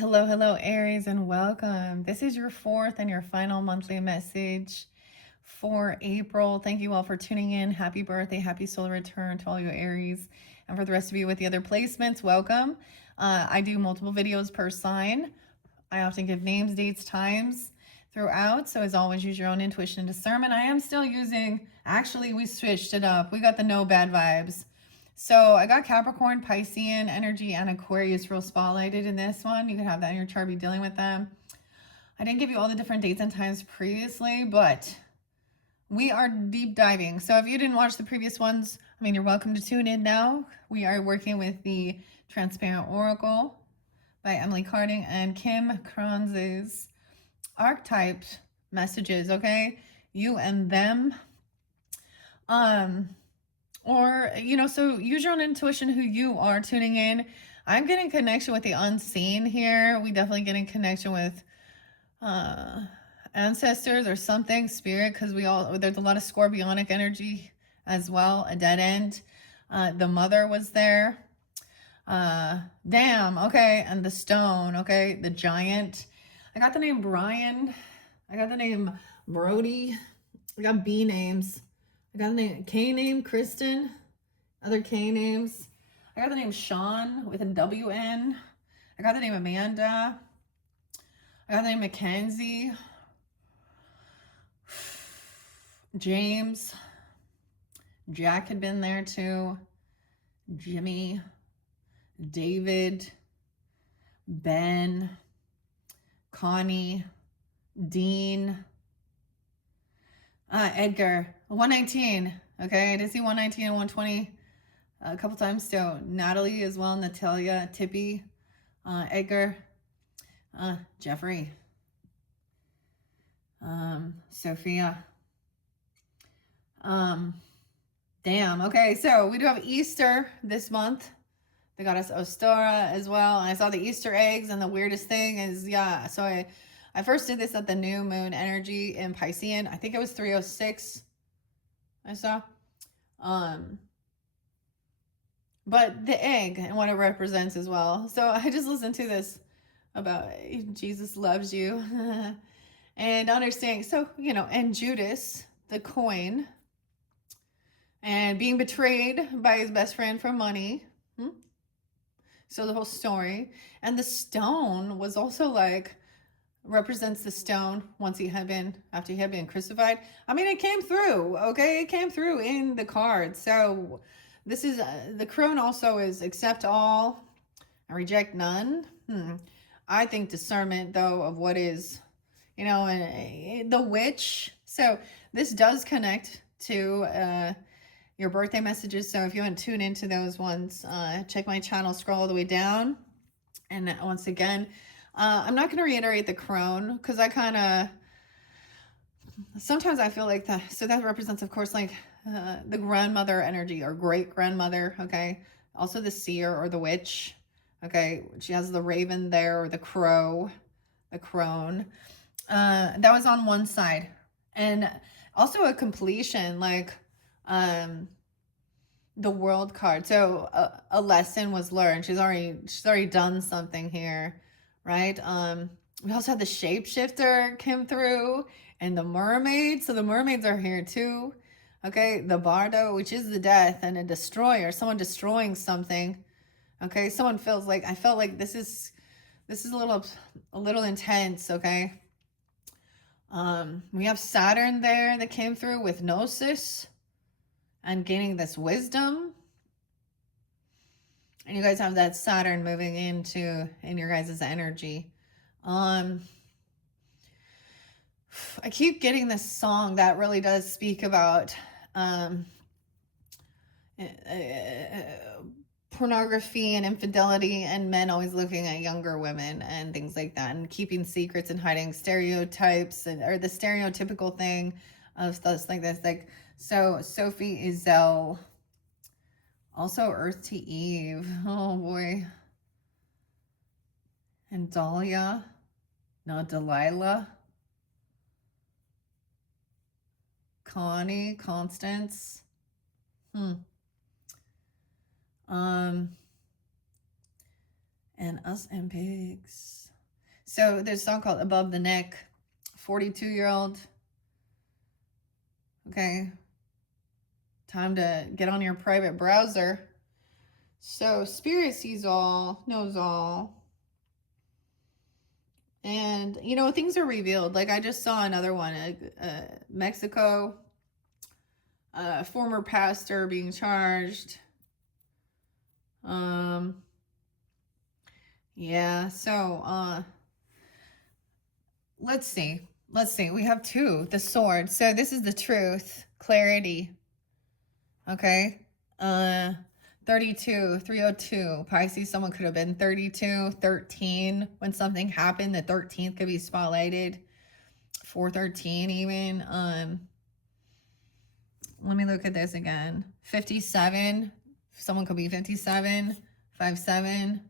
Hello, hello, Aries, and welcome. This is your fourth and your final monthly message for April. Thank you all for tuning in. Happy birthday, happy solar return to all you Aries. And for the rest of you with the other placements, welcome. I do multiple videos per sign. I often give names, dates, times throughout. So as always, use your own intuition and discernment. I am still using, actually, we switched it up. We got the no bad vibes. So I got Capricorn, Piscean energy, and Aquarius real spotlighted in this one. You can have that in your chart, be dealing with them. I didn't give you all the different dates and times previously, but we are deep diving. So if you didn't watch the previous ones, I mean, you're welcome to tune in now. We are working with the Transparent Oracle by Emily Carding and Kim Kronz's archetype messages, okay? You and them. Or, so use your own intuition who you are tuning in. I'm getting connection with the unseen here. We definitely getting connection with ancestors or something, spirit, because there's a lot of scorpionic energy as well, a dead end. The mother was there. Damn, okay, and the stone, okay, the giant. I got the name Brian. I got the name Brody. I got B names. I got the name K name Kristen. Other K names. I got the name Sean with a WN. I got the name Amanda. I got the name Mackenzie. James. Jack had been there too. Jimmy. David. Ben. Connie. Dean. Edgar. 119. Okay, I did see 119 and 120 a couple times too. Natalie as well. Natalia. Tippy. Edgar. Jeffrey. Sophia. Damn. Okay, so we do have Easter this month. They got us Ostora as well. I saw the Easter eggs, and the weirdest thing is, yeah, so I first did this at the new moon energy in Piscean. I think it was 306 I saw. But the egg and what it represents as well. So I just listened to this about Jesus loves you and understanding. So, and Judas, the coin, and being betrayed by his best friend for money. So the whole story. And the stone was also like, represents the stone after he had been crucified. I mean, it came through, okay? It came through in the card. So this is, the crone also is accept all and reject none. I think discernment, though, of what is, and the witch. So this does connect to your birthday messages. So if you want to tune into those ones, check my channel, scroll all the way down. And once again, I'm not going to reiterate the crone because sometimes I feel like that. So that represents, of course, like the grandmother energy or great grandmother. Okay. Also the seer or the witch. Okay. She has the raven there, or the crow, the crone. That was on one side. And also a completion, like the world card. So a lesson was learned. She's already done something here, right? We also had the shapeshifter came through, and the mermaid. So the mermaids are here too. Okay, the bardo, which is the death, and a destroyer, someone destroying something. Okay, I felt like this is a little intense. Okay. We have Saturn there that came through with Gnosis and gaining this wisdom. And you guys have that Saturn moving in your guys' energy. I keep getting this song that really does speak about pornography and infidelity, and men always looking at younger women and things like that, and keeping secrets and hiding stereotypes or the stereotypical thing of stuff like this. Like, so Sophie Izell, also Earth to Eve. Oh boy. And Dahlia, not Delilah. Connie, Constance. And us and pigs. So there's a song called Above the Neck, 42-year-old. Okay. Time to get on your private browser. So Spirit sees all, knows all. And, you know, things are revealed. Like I just saw another one, Mexico, former pastor being charged. Yeah, so, let's see. We have two, the sword. So this is the truth, clarity. Okay. 32, 302. Pisces, someone could have been 32, 13. When something happened, the 13th could be spotlighted. 413 even. Let me look at this again. 57. Someone could be 57. 57.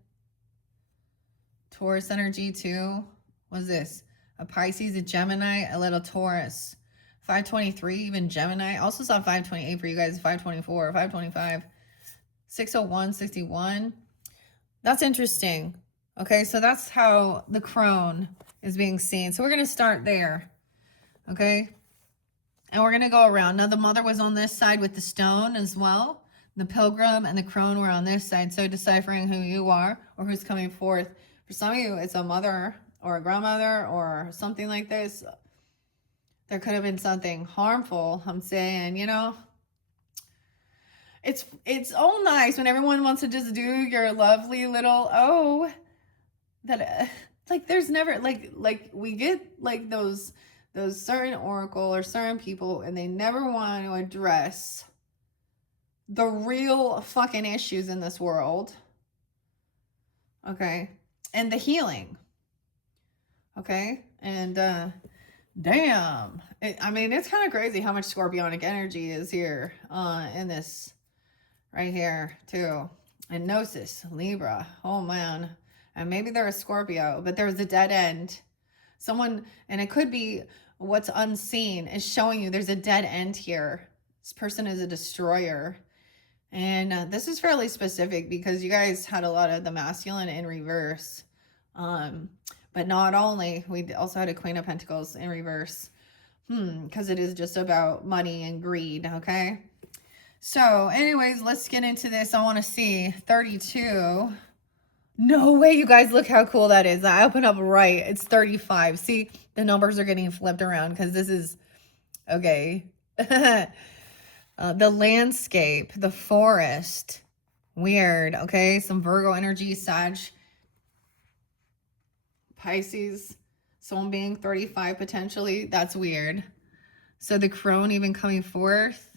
Taurus energy too. What's this? A Pisces, a Gemini, a little Taurus. 523, even Gemini. Also saw 528 for you guys. 524, 525. 601, 61. That's interesting. Okay, so that's how the crone is being seen. So we're going to start there. Okay. And we're going to go around. Now the mother was on this side with the stone as well. The pilgrim and the crone were on this side. So deciphering who you are or who's coming forth. For some of you, it's a mother or a grandmother or something like this. There could have been something harmful. I'm saying, you know, it's all nice when everyone wants to just do your lovely little, that like there's never like we get like those certain oracle or certain people, and they never want to address the real fucking issues in this world. Okay. And the healing. Okay. And damn. I mean, it's kind of crazy how much scorpionic energy is here in this right here too. And Gnosis, Libra. Oh man. And maybe they're a Scorpio, but there's a dead end. Someone, and it could be what's unseen, is showing you there's a dead end here. This person is a destroyer. And this is fairly specific because you guys had a lot of the masculine in reverse. But not only, we also had a Queen of Pentacles in reverse. Because it is just about money and greed, okay? So anyways, let's get into this. I want to see 32. No way, you guys, look how cool that is. I open up right. It's 35. See, the numbers are getting flipped around because this is, okay. The landscape, the forest. Weird, okay? Some Virgo energy, Sag, Pisces, someone being 35 potentially. That's weird. So the crone even coming forth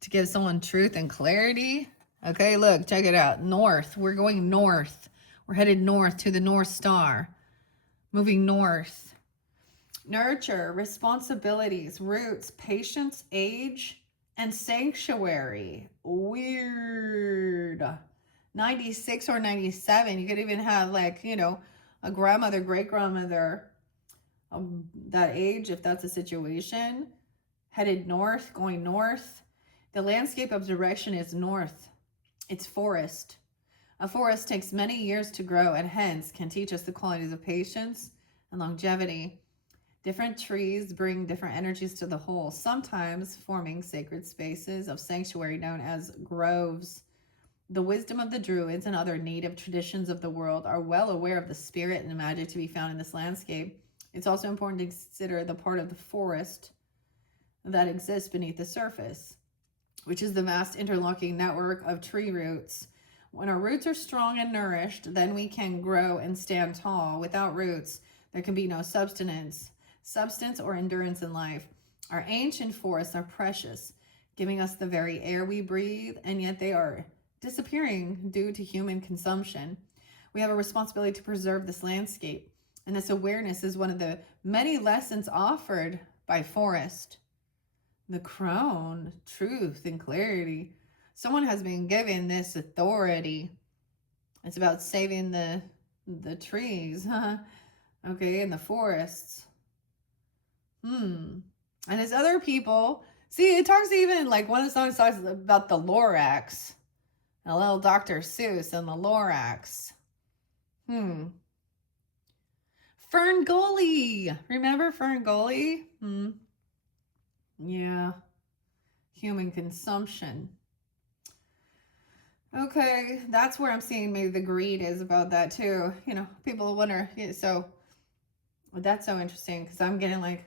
to give someone truth and clarity. Okay, look, check it out. North. We're going north. We're headed north to the North Star. Moving north. Nurture, responsibilities, roots, patience, age, and sanctuary. Weird. 96 or 97. You could even have, like, you know, a grandmother, great-grandmother that age, if that's a situation. Headed north, going north. The landscape of direction is north. It's forest. A forest takes many years to grow and hence can teach us the qualities of patience and longevity. Different trees bring different energies to the whole, sometimes forming sacred spaces of sanctuary known as groves. The wisdom of the Druids and other native traditions of the world are well aware of the spirit and the magic to be found in this landscape. It's also important to consider the part of the forest that exists beneath the surface, which is the vast interlocking network of tree roots. When our roots are strong and nourished, then we can grow and stand tall. Without roots, there can be no substance or endurance in life. Our ancient forests are precious, giving us the very air we breathe, and yet they are disappearing due to human consumption. We have a responsibility to preserve this landscape, and this awareness is one of the many lessons offered by forest. The crone, truth and clarity. Someone has been given this authority. It's about saving the trees, okay, and the forests. And there's other people. See, it talks even, like, one of the songs talks about the Lorax. A little Dr. Seuss and the Lorax. Ferngully. Remember Ferngully? Yeah. Human consumption. Okay, that's where I'm seeing maybe the greed is about that too. You know, people wonder. Yeah, so that's so interesting because I'm getting like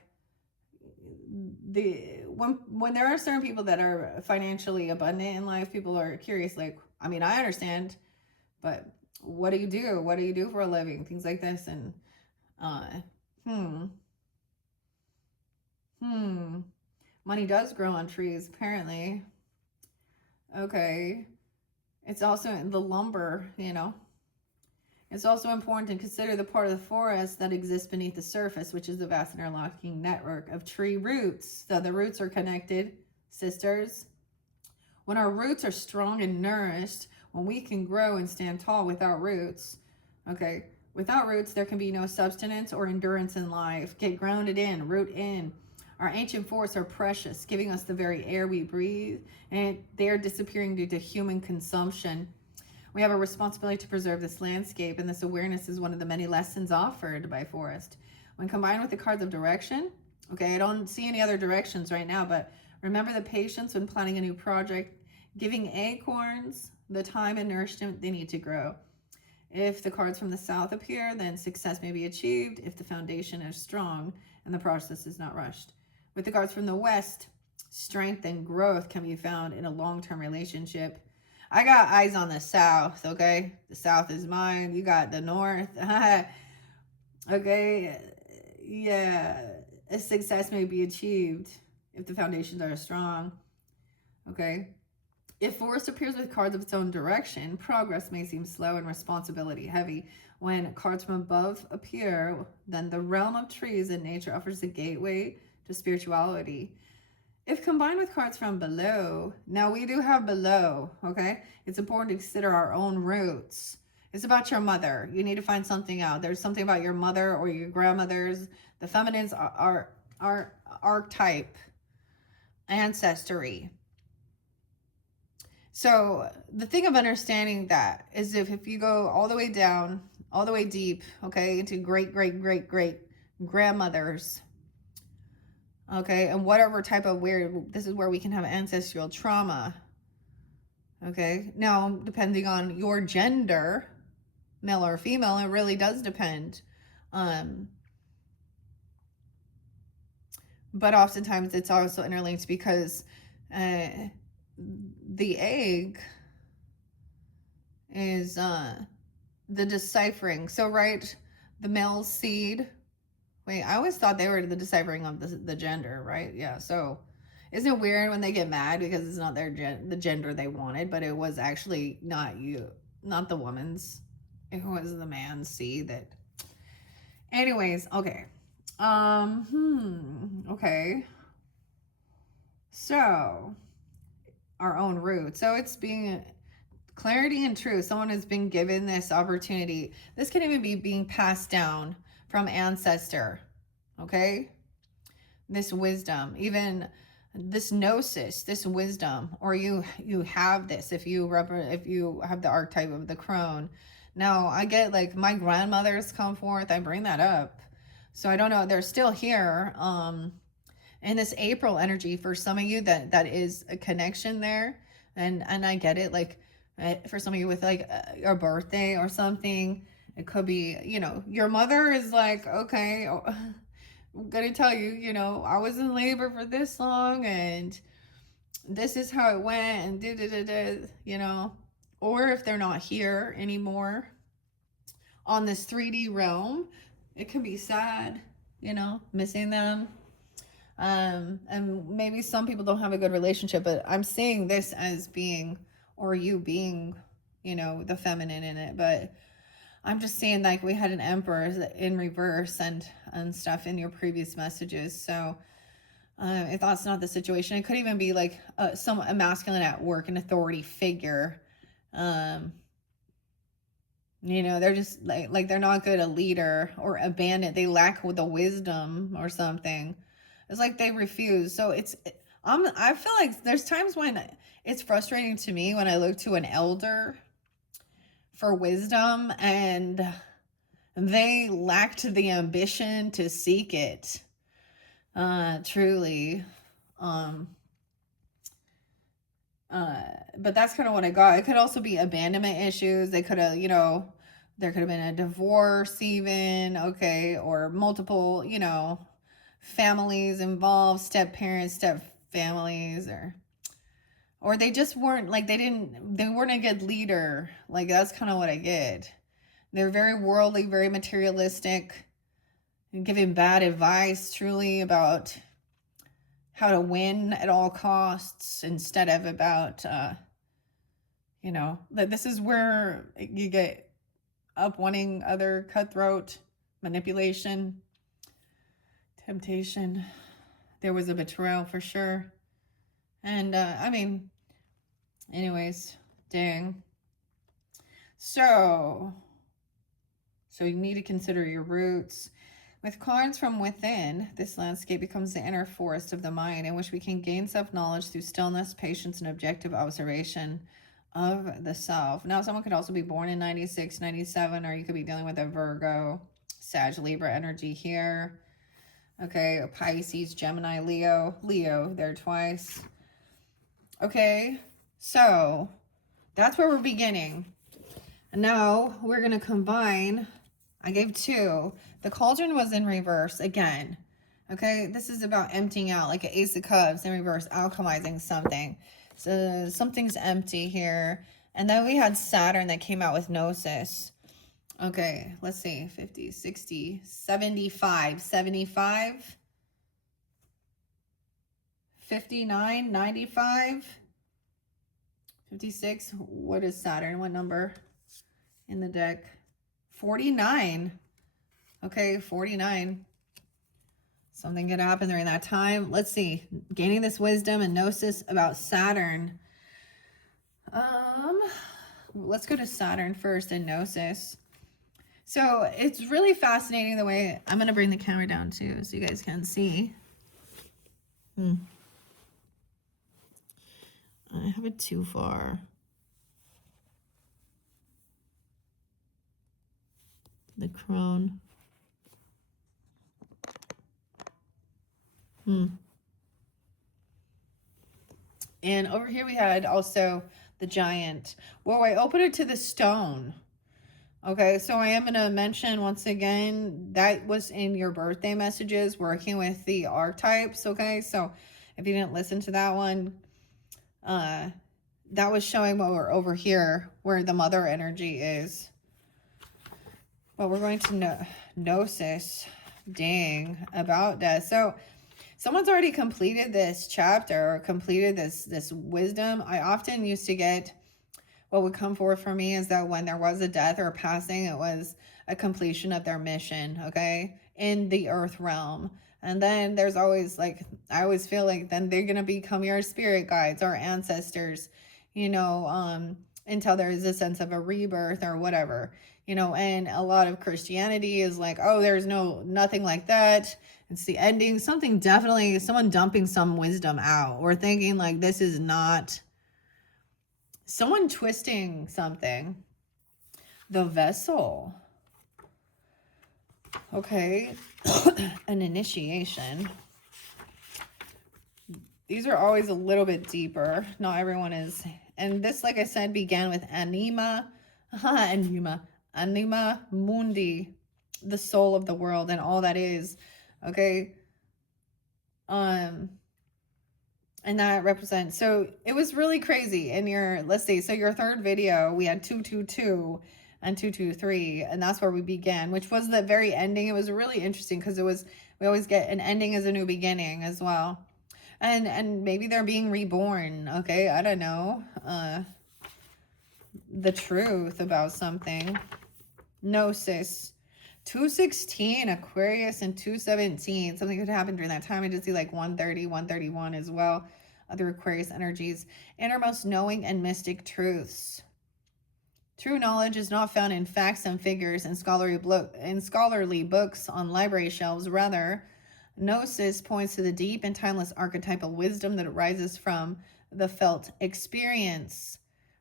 when there are certain people that are financially abundant in life, people are curious. Like, I mean, I understand, but what do you do? What do you do for a living? Things like this, and uh, hmm, money does grow on trees apparently. Okay, it's also in the lumber. You know, it's also important to consider the part of the forest that exists beneath the surface, which is the vast interlocking network of tree roots. So the roots are connected, sisters. When our roots are strong and nourished, when we can grow and stand tall without roots, okay, without roots, there can be no substance or endurance in life. Get grounded in, root in. Our ancient forests are precious, giving us the very air we breathe, and they are disappearing due to human consumption. We have a responsibility to preserve this landscape, and this awareness is one of the many lessons offered by forest. When combined with the cards of direction, okay, I don't see any other directions right now, but remember the patience when planning a new project, giving acorns the time and nourishment they need to grow. If the cards from the south appear, then success may be achieved if the foundation is strong and the process is not rushed. With the cards from the west, strength and growth can be found in a long-term relationship. I got eyes on the south, okay? The south is mine. You got the north. Okay? Yeah. A success may be achieved if the foundations are strong. Okay? If forest appears with cards of its own direction, progress may seem slow and responsibility heavy. When cards from above appear, then the realm of trees and nature offers a gateway to spirituality. If combined with cards from below, now we do have below, okay? It's important to consider our own roots. It's about your mother. You need to find something out. There's something about your mother or your grandmother's. The feminines are archetype, ancestry. So the thing of understanding that is if you go all the way down, all the way deep, okay, into great grandmothers, okay, and whatever type of weird, this is where we can have ancestral trauma, okay. Now, depending on your gender, male or female, it really does depend. But oftentimes it's also interlinked because the egg is the deciphering. So, right, the male seed. Wait, I always thought they were the deciphering of the gender, right? Yeah. So, isn't it weird when they get mad because it's not the gender they wanted, but it was actually not not the woman's. It was the man's seed that. Anyways, okay. Okay. So, our own root. So it's being clarity and truth. Someone has been given this opportunity. This can even be being passed down from ancestor. Okay? This wisdom, even this gnosis, this wisdom, or you have this if you have the archetype of the crone. Now, I get like my grandmothers come forth, I bring that up. So I don't know, they're still here. And this April energy for some of you that is a connection there, and I get it. Like for some of you with like a birthday or something, it could be, you know, your mother is like, okay, I'm gonna tell you, you know, I was in labor for this long, and this is how it went, and you know, or if they're not here anymore on this 3D realm, it could be sad, you know, missing them. And maybe some people don't have a good relationship, but I'm seeing this as being, or you being, you know, the feminine in it. But I'm just seeing like we had an emperor in reverse and stuff in your previous messages. So if that's not the situation, it could even be like a masculine at work, an authority figure. You know, they're just like they're not good a leader, or abandoned. They lack the wisdom or something. It's like they refuse. So I feel like there's times when it's frustrating to me when I look to an elder for wisdom, and They lacked the ambition to seek it. Truly. But that's kind of what I got. It could also be abandonment issues. They could have, there could have been a divorce even, okay, or multiple, families involved, step parents, step families, or they just weren't like they weren't a good leader. Like that's kind of what I get. They're very worldly, very materialistic, and giving bad advice truly about how to win at all costs instead of about that this is where you get up wanting other, cutthroat, manipulation, temptation. There was a betrayal for sure. And anyways, dang. So you need to consider your roots. With cards from within, this landscape becomes the inner forest of the mind in which we can gain self-knowledge through stillness, patience, and objective observation of the self. Now, someone could also be born in 96, 97, or you could be dealing with a Virgo, Sag, Libra energy here. Okay, Pisces, Gemini, Leo there twice. Okay, so that's where we're beginning. And now we're going to combine. I gave 2. The cauldron was in reverse again. Okay, this is about emptying out, like an Ace of Cups in reverse, alchemizing something. So something's empty here. And then we had Saturn that came out with Gnosis. Okay, let's see, 50, 60, 75, 59, 95, 56. What is Saturn? What number in the deck? 49. Okay, 49. Something could happen during that time. Let's see. Gaining this wisdom and gnosis about Saturn. Let's go to Saturn first and gnosis. So it's really fascinating the way, I'm going to bring the camera down too so you guys can see. I have it too far. The crone. And over here we had also the giant. Well, I opened it to the stone. Okay, so I am going to mention once again, that was in your birthday messages, working with the archetypes. Okay, so if you didn't listen to that one, that was showing what we're over here, where the mother energy is. But we're going to gnosis, dang, about that. So someone's already completed this chapter or completed this wisdom. I often used to get, what would come forward for me is that when there was a death or a passing, it was a completion of their mission, okay, in the earth realm. And then there's always like, I always feel like then they're going to become your spirit guides or ancestors, until there is a sense of a rebirth or whatever, and a lot of Christianity is like, oh, there's nothing like that. It's the ending. Something definitely, someone dumping some wisdom out or thinking like this is not, someone twisting something. The vessel. Okay. An initiation. These are always a little bit deeper. Not everyone is. And this, like I said, began with anima mundi, the soul of the world and all that is. Okay. And that represents, so it was really crazy in your, let's see, so your third video, we had 222 and 223, and that's where we began, which was the very ending. It was really interesting because it was, we always get an ending as a new beginning as well. And maybe they're being reborn. Okay. I don't know. The truth about something. Gnosis. 216 Aquarius and 217. Something could happen during that time. I just see like 130, 131 as well. Other Aquarius energies. Innermost knowing and mystic truths. True knowledge is not found in facts and figures and scholarly books on library shelves. Rather, gnosis points to the deep and timeless archetypal wisdom that arises from the felt experience.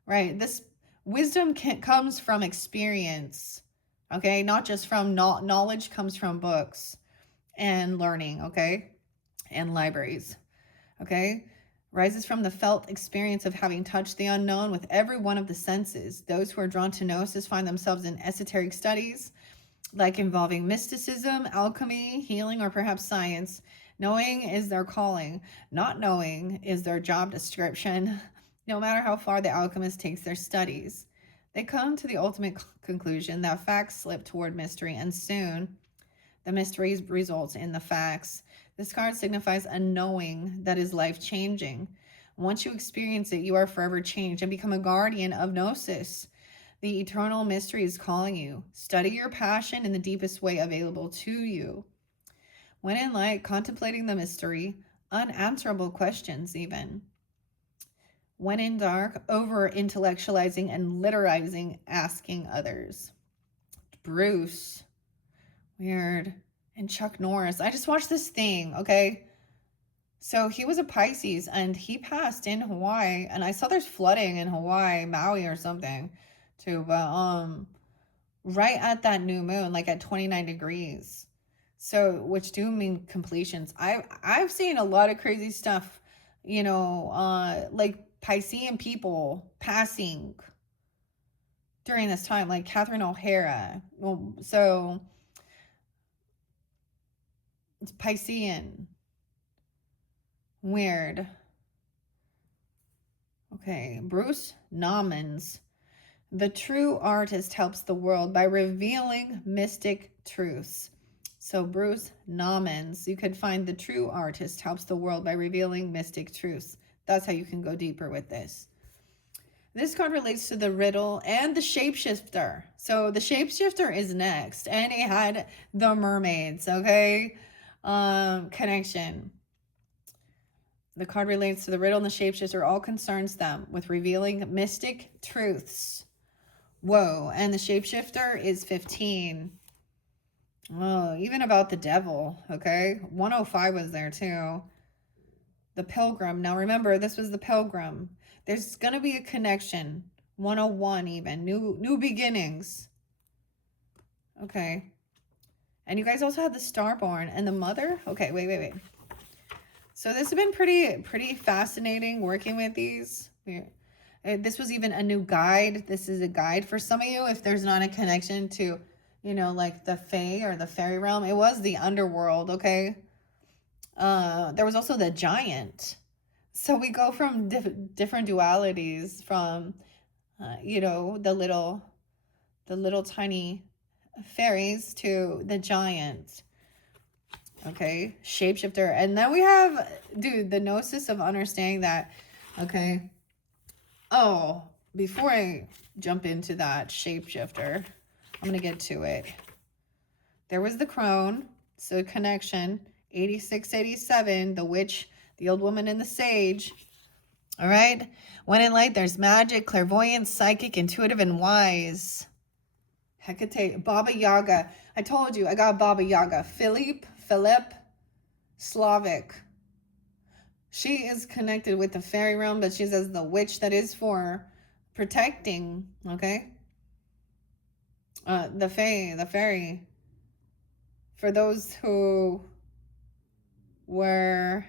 Right? This wisdom comes from experience. Okay, not just from knowledge comes from books and learning, okay, and libraries, okay, rises from the felt experience of having touched the unknown with every one of the senses. Those who are drawn to gnosis find themselves in esoteric studies, like involving mysticism, alchemy, healing, or perhaps science. Knowing is their calling. Not knowing is their job description, no matter how far the alchemist takes their studies. They come to the ultimate conclusion that facts slip toward mystery, and soon the mystery results in the facts. This card signifies a knowing that is life-changing. Once you experience it, you are forever changed and become a guardian of gnosis. The eternal mystery is calling you. Study your passion in the deepest way available to you. When in light, contemplating the mystery, unanswerable questions even. When in dark, over intellectualizing and literizing, asking others. Bruce. Weird. And Chuck Norris. I just watched this thing, okay? So he was a Pisces and he passed in Hawaii. And I saw there's flooding in Hawaii, Maui or something too. But right at that new moon, like at 29 degrees. So, which do mean completions. I've seen a lot of crazy stuff, like Piscean people passing during this time, like Catherine O'Hara. Well, so it's Piscean. Weird. Okay, Bruce Nauman's. The true artist helps the world by revealing mystic truths. So Bruce Nauman's, you could find the true artist helps the world by revealing mystic truths. That's how you can go deeper with this. This card relates to the riddle and the shapeshifter. So the shapeshifter is next, and it had the mermaids, okay? Connection. The card relates to the riddle and the shapeshifter, all concerns them with revealing mystic truths. Whoa, and the shapeshifter is 15. Oh, even about the devil, okay? 105 was there too. The pilgrim. Now remember, this was the pilgrim. There's going to be a connection. 101 even. New beginnings. Okay. And you guys also have the starborn and the mother. Okay, wait. So this has been pretty fascinating working with these. This was even a new guide. This is a guide for some of you if there's not a connection to, like the fae or the fairy realm. It was the underworld, okay? There was also the giant. So we go from different dualities from, the little tiny fairies to the giant. Okay, shapeshifter. And then we have, dude, the gnosis of understanding that, okay. Oh, before I jump into that shapeshifter, I'm going to get to it. There was the crone, so connection, 86, 87, the witch, the old woman, and the sage. All right. When in light, there's magic, clairvoyance, psychic, intuitive, and wise. Hecate, Baba Yaga. I told you, I got Baba Yaga. Philip, Slavic. She is connected with the fairy realm, but she's as the witch that is for protecting, okay? The fairy. For those who were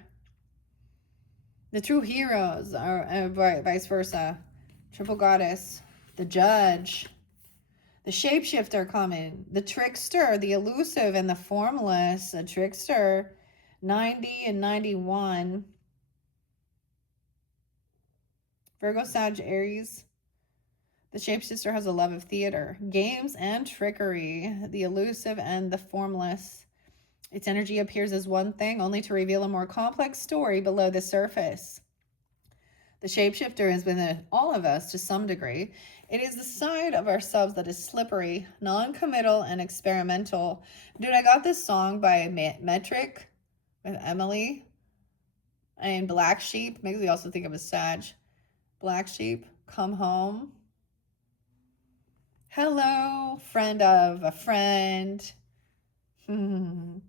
the true heroes, or vice versa. Triple goddess, the judge, the shapeshifter coming, the trickster, the elusive, and the formless. The trickster, 90 and 91. Virgo, Sag, Aries. The shapeshifter has a love of theater, games, and trickery. The elusive and the formless. Its energy appears as one thing, only to reveal a more complex story below the surface. The shapeshifter has been in all of us to some degree. It is the side of ourselves that is slippery, non-committal, and experimental. Dude, I got this song by Metric with Emily and Black Sheep. Makes me also think of a Sag. Black Sheep, come home. Hello, friend of a friend. I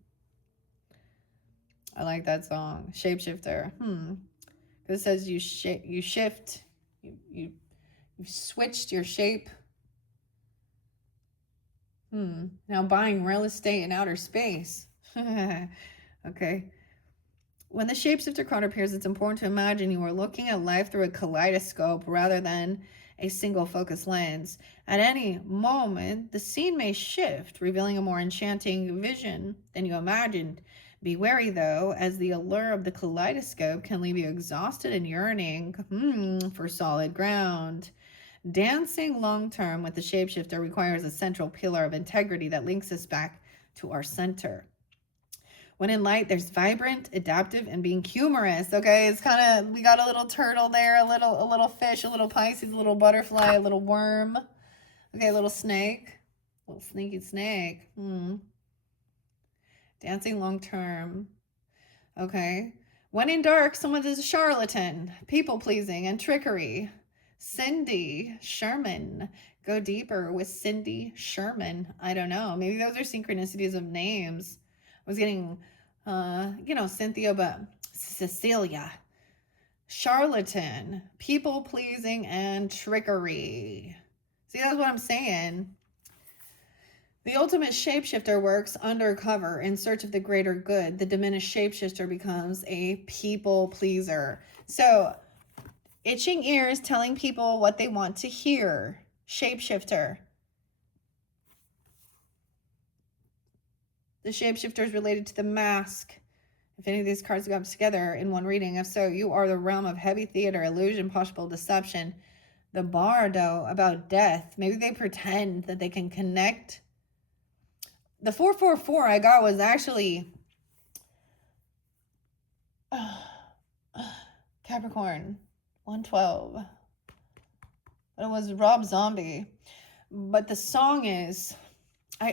like that song. Shapeshifter. It says you shift. You've switched your shape. Now buying real estate in outer space. Okay. When the shapeshifter card appears, it's important to imagine you are looking at life through a kaleidoscope rather than a single focus lens. At any moment, the scene may shift, revealing a more enchanting vision than you imagined. Be wary, though, as the allure of the kaleidoscope can leave you exhausted and yearning for solid ground. Dancing long term with the shapeshifter requires a central pillar of integrity that links us back to our center. When in light, there's vibrant, adaptive, and being humorous. Okay, it's kind of, we got a little turtle there, a little fish, a little Pisces, a little butterfly, a little worm. Okay, a little snake, a little sneaky snake. Dancing long term. Okay. When in dark, someone is a charlatan, people pleasing, and trickery. Cindy Sherman. Go deeper with Cindy Sherman. I don't know. Maybe those are synchronicities of names. I was getting, Cynthia, but Cecilia. Charlatan, people pleasing, and trickery. See, that's what I'm saying. The ultimate shapeshifter works undercover in search of the greater good. The diminished shapeshifter becomes a people pleaser. So, itching ears telling people what they want to hear. Shapeshifter. The shapeshifter is related to the mask. If any of these cards go up together in one reading, if so, you are the realm of heavy theater, illusion, possible deception. The bardo about death. Maybe they pretend that they can connect. The 444 I got was actually Capricorn 112. But it was Rob Zombie. But the song is,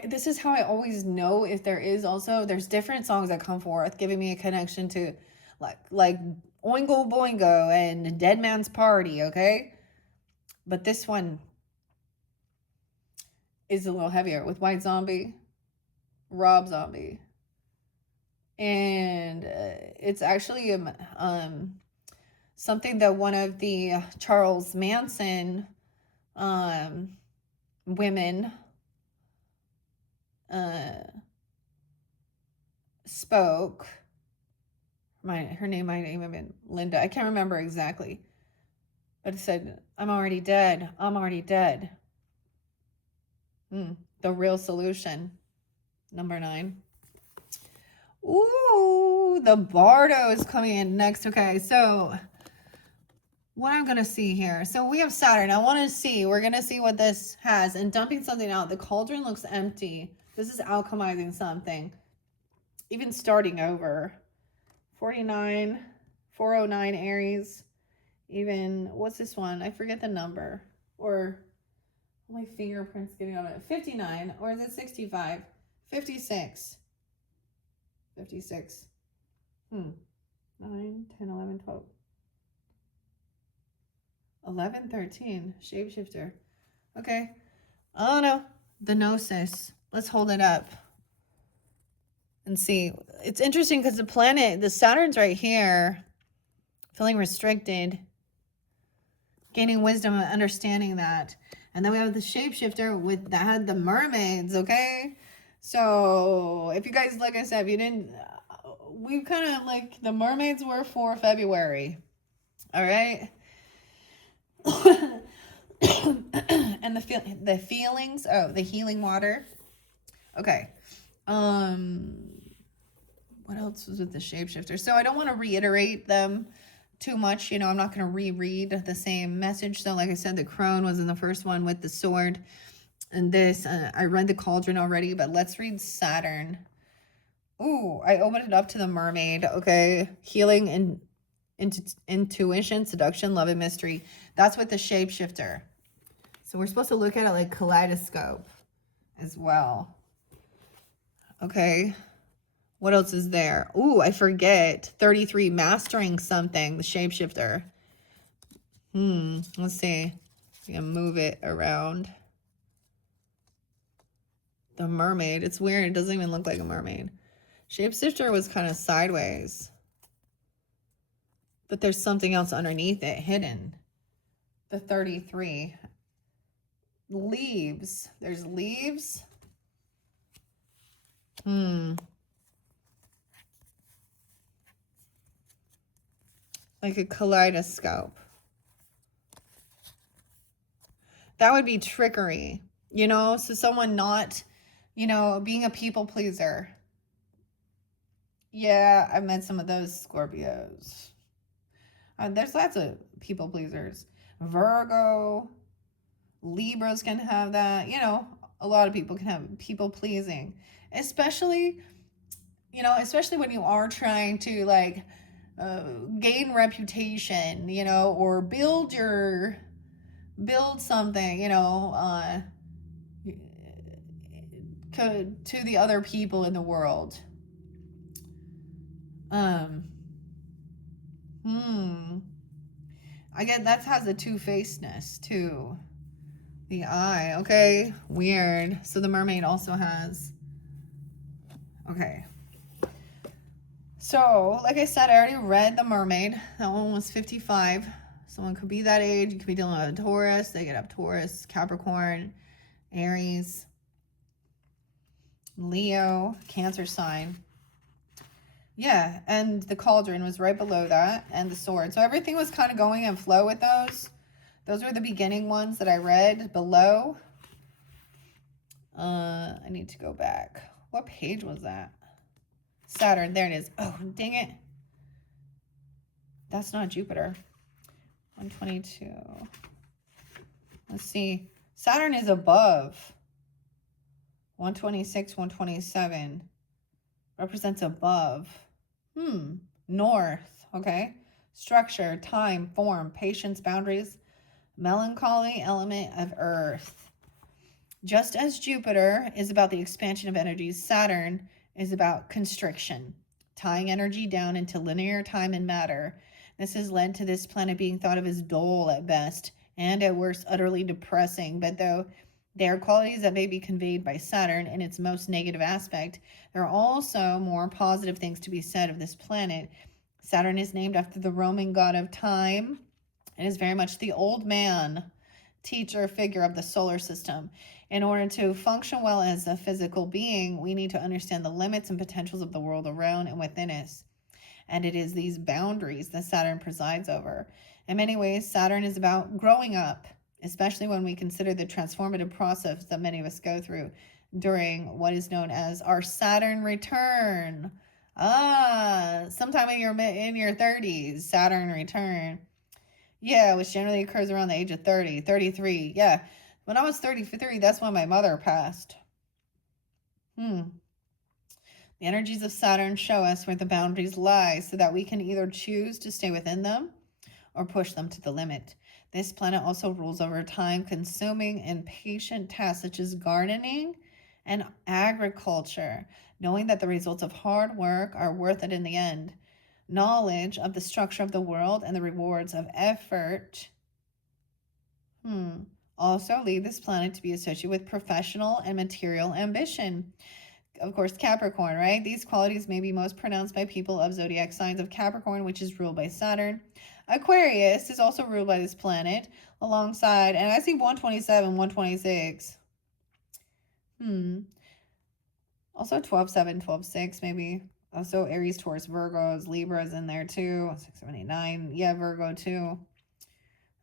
this is how I always know if there's different songs that come forth, giving me a connection to like Oingo Boingo and Dead Man's Party, okay? But this one is a little heavier with White Zombie, Rob Zombie. And it's actually something that one of the Charles Manson women spoke. Her name might even have been Linda. I can't remember exactly. But it said, I'm already dead. I'm already dead. The real solution. Number 9. Ooh, the Bardo is coming in next. Okay, so what I'm going to see here. So we have Saturn. We're going to see what this has. And dumping something out. The cauldron looks empty. This is alchemizing something. Even starting over. 49, 409 Aries. Even, what's this one? I forget the number. Or my fingerprints getting on it. 59, or is it 65? 56. 56. 9, 10, 11, 12. 11, 13. Shapeshifter. Okay. I don't know. The Gnosis. Let's hold it up and see. It's interesting because the Saturn's right here. Feeling restricted. Gaining wisdom and understanding that. And then we have the shapeshifter that had the mermaids, okay? So, if you guys, like I said, if you didn't, we kind of like, the mermaids were for February. All right? And the feelings, the healing water. Okay. What else was with the shapeshifter? So, I don't want to reiterate them too much. I'm not going to reread the same message. So, like I said, the crone was in the first one with the sword. And this, I read the cauldron already, but let's read Saturn. Ooh, I opened it up to the mermaid, okay? Healing and intuition, seduction, love, and mystery. That's with the shapeshifter. So we're supposed to look at it like kaleidoscope as well. Okay. What else is there? Ooh, I forget. 33, mastering something, the shapeshifter. Let's see. I'm going to move it around. The mermaid. It's weird. It doesn't even look like a mermaid. Shapeshifter was kind of sideways. But there's something else underneath it, hidden. The 33. Leaves. There's leaves. Like a kaleidoscope. That would be trickery, you know? So someone not, you know, being a people pleaser. Yeah, I've met some of those Scorpios. There's lots of people pleasers. Virgo, Libras can have that. You know, a lot of people can have people pleasing, especially, you know, especially when you are trying to like gain reputation, you know, or build something, you know, to the other people in the world. I get that has a two-facedness too. The eye, okay, weird. So the mermaid also has. Okay. So, like I said, I already read the mermaid. That one was 55. Someone could be that age. You could be dealing with a Taurus. They get up Taurus, Capricorn, Aries, Leo, Cancer sign. Yeah, and the cauldron was right below that, and the sword. So everything was kind of going in flow with those. Those were the beginning ones that I read below. I need to go back. What page was that? Saturn, there it is. Oh, dang it. That's not Jupiter. 122. Let's see. Saturn is above. 126, 127. Represents above. North, okay? Structure, time, form, patience, boundaries, melancholy, element of earth. Just as Jupiter is about the expansion of energies, Saturn is about constriction, tying energy down into linear time and matter. This has led to this planet being thought of as dull at best and at worst utterly depressing. But though there are qualities that may be conveyed by Saturn in its most negative aspect, there are also more positive things to be said of this planet. Saturn is named after the Roman god of time and is very much the old man, teacher figure of the solar system. In order to function well as a physical being, we need to understand the limits and potentials of the world around and within us. And it is these boundaries that Saturn presides over. In many ways, Saturn is about growing up, especially when we consider the transformative process that many of us go through during what is known as our Saturn return. Sometime in your 30s, Saturn return. Yeah, which generally occurs around the age of 30, 33. Yeah, when I was 33, that's when my mother passed. The energies of Saturn show us where the boundaries lie so that we can either choose to stay within them or push them to the limit. This planet also rules over time-consuming and patient tasks such as gardening and agriculture, knowing that the results of hard work are worth it in the end. Knowledge of the structure of the world and the rewards of effort also lead this planet to be associated with professional and material ambition. Of course, Capricorn, right? These qualities may be most pronounced by people of zodiac signs of Capricorn, which is ruled by Saturn. Aquarius is also ruled by this planet alongside, and I see 127, 126. Also 12-7, 12-6 maybe. Also Aries, Taurus, Virgos, Libras in there too. 6, 7, 8, 9. Yeah, Virgo too.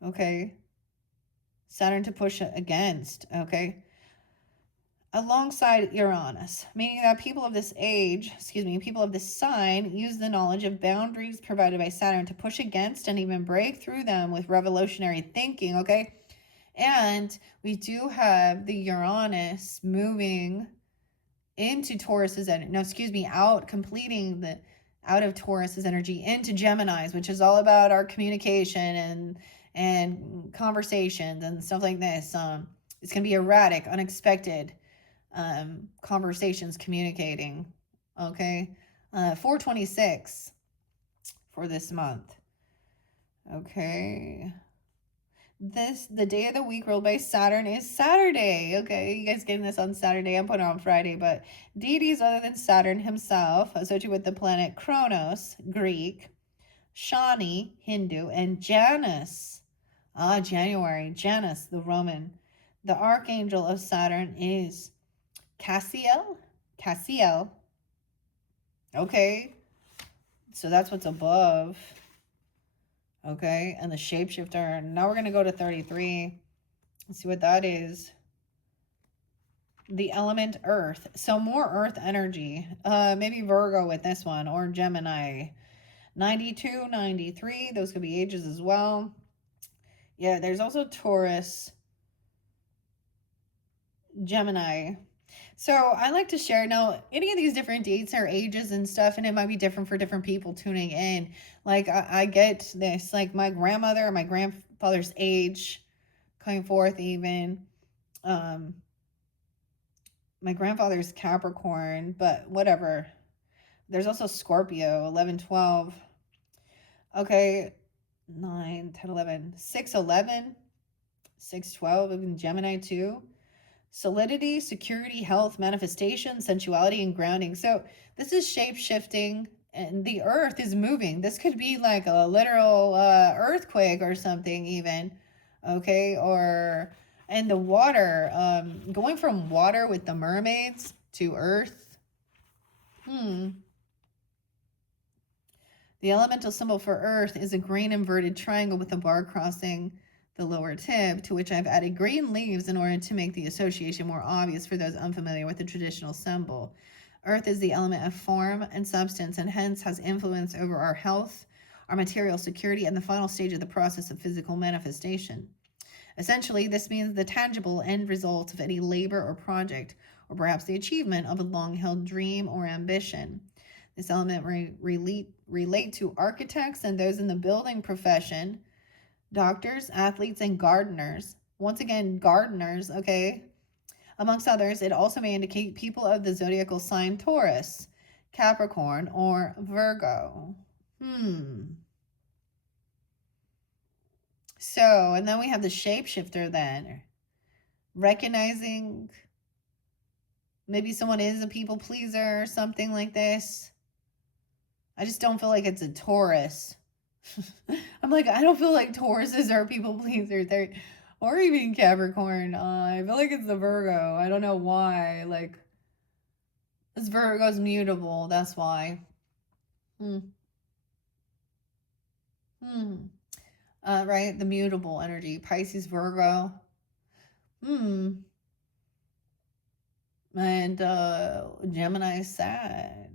Okay. Saturn to push against. Okay. Alongside Uranus, meaning that people of this sign use the knowledge of boundaries provided by Saturn to push against and even break through them with revolutionary thinking, okay? And we do have the Uranus moving into Taurus's energy, out of Taurus's energy into Gemini's, which is all about our communication and conversations and stuff like this. It's going to be erratic, unexpected conversations, communicating. Okay. 426 for this month. Okay. The day of the week ruled by Saturn is Saturday. Okay, you guys getting this on Saturday. I'm putting it on Friday, but deities other than Saturn himself associated with the planet Kronos, Greek, Shani, Hindu, and Janus. Janus, the Roman. The archangel of Saturn is Cassiel, Okay. So that's what's above. Okay. And the shapeshifter. Now we're going to go to 33. Let's see what that is. The element earth. So more earth energy. Maybe Virgo with this one, or Gemini. 92, 93. Those could be ages as well. Yeah, there's also Taurus, Gemini. So I like to share now, any of these different dates are ages and stuff, and it might be different for different people tuning in. Like I get this, like my grandmother, my grandfather's age coming forth even. My grandfather's Capricorn, but whatever. There's also Scorpio, 11, 12. Okay, 9, 10, 11. 6, 11. 6, 12, even Gemini too. Solidity, security, health, manifestation, sensuality, and grounding. So this is shape-shifting, and the earth is moving. This could be like a literal earthquake or something even. Okay, or... And the water, going from water with the mermaids to earth. The elemental symbol for earth is a green inverted triangle with a bar crossing the lower tip, to which I've added green leaves in order to make the association more obvious for those unfamiliar with the traditional symbol. Earth is the element of form and substance, and hence has influence over our health, our material security, and the final stage of the process of physical manifestation. Essentially, this means the tangible end result of any labor or project, or perhaps the achievement of a long-held dream or ambition. This element relate to architects and those in the building profession, doctors, athletes, and gardeners. Once again, gardeners, okay? Amongst others, it also may indicate people of the zodiacal sign Taurus, Capricorn, or Virgo. So, and then we have the shapeshifter then. Recognizing maybe someone is a people pleaser or something like this. I just don't feel like it's a Taurus. I'm like, I don't feel like Tauruses are people pleasers. Or even Capricorn. I feel like it's the Virgo. I don't know why. Like, this Virgo's mutable. That's why. Right? The mutable energy. Pisces, Virgo. And Gemini, Sag.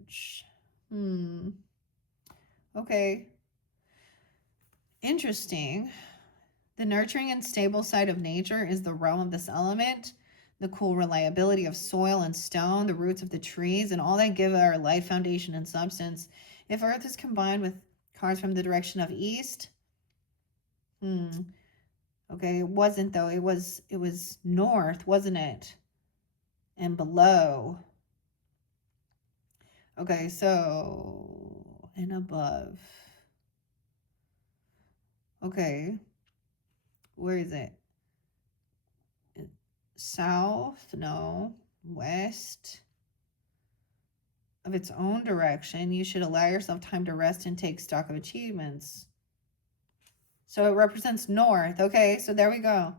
Okay. Interesting. The nurturing and stable side of nature is the realm of this element. The cool reliability of soil and stone, the roots of the trees, and all that give our life foundation and substance. If earth is combined with cards from the direction of east, okay, it wasn't though. It was north, wasn't it? And below. Okay, so and above. Okay. Where is it? South? No. West? Of its own direction. You should allow yourself time to rest and take stock of achievements. So it represents north. Okay, so there we go.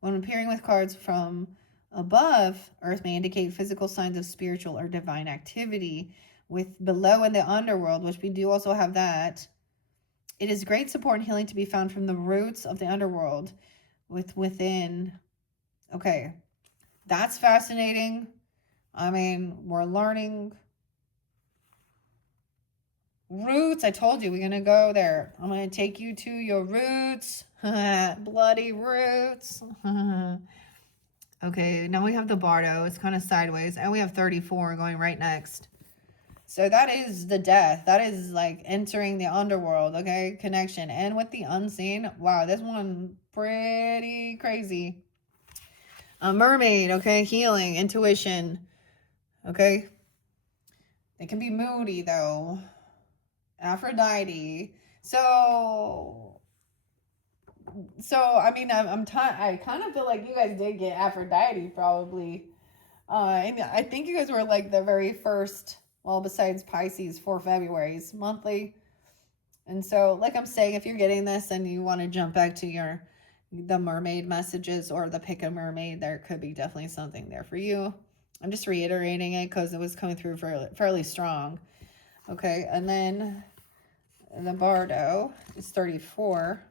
When appearing with cards from above, earth may indicate physical signs of spiritual or divine activity. With below in the underworld, which we do also have that, it is great support and healing to be found from the roots of the underworld within. Okay, that's fascinating. I mean, we're learning roots. I told you we're going to go there. I'm going to take you to your roots. Bloody roots. Okay, now we have the Bardo. It's kind of sideways. And we have 34 going right next. So that is the death. That is like entering the underworld, okay? Connection. And with the unseen, wow, this one pretty crazy. A mermaid, okay? Healing, intuition, okay? They can be moody, though. Aphrodite. So I mean, I kind of feel like you guys did get Aphrodite, probably. And I think you guys were like the very first, well, besides Pisces, 4 Februaries monthly. And so, like I'm saying, if you're getting this and you want to jump back to the mermaid messages or the pick a mermaid, there could be definitely something there for you. I'm just reiterating it because it was coming through fairly strong. Okay, and then the Bardo is 34.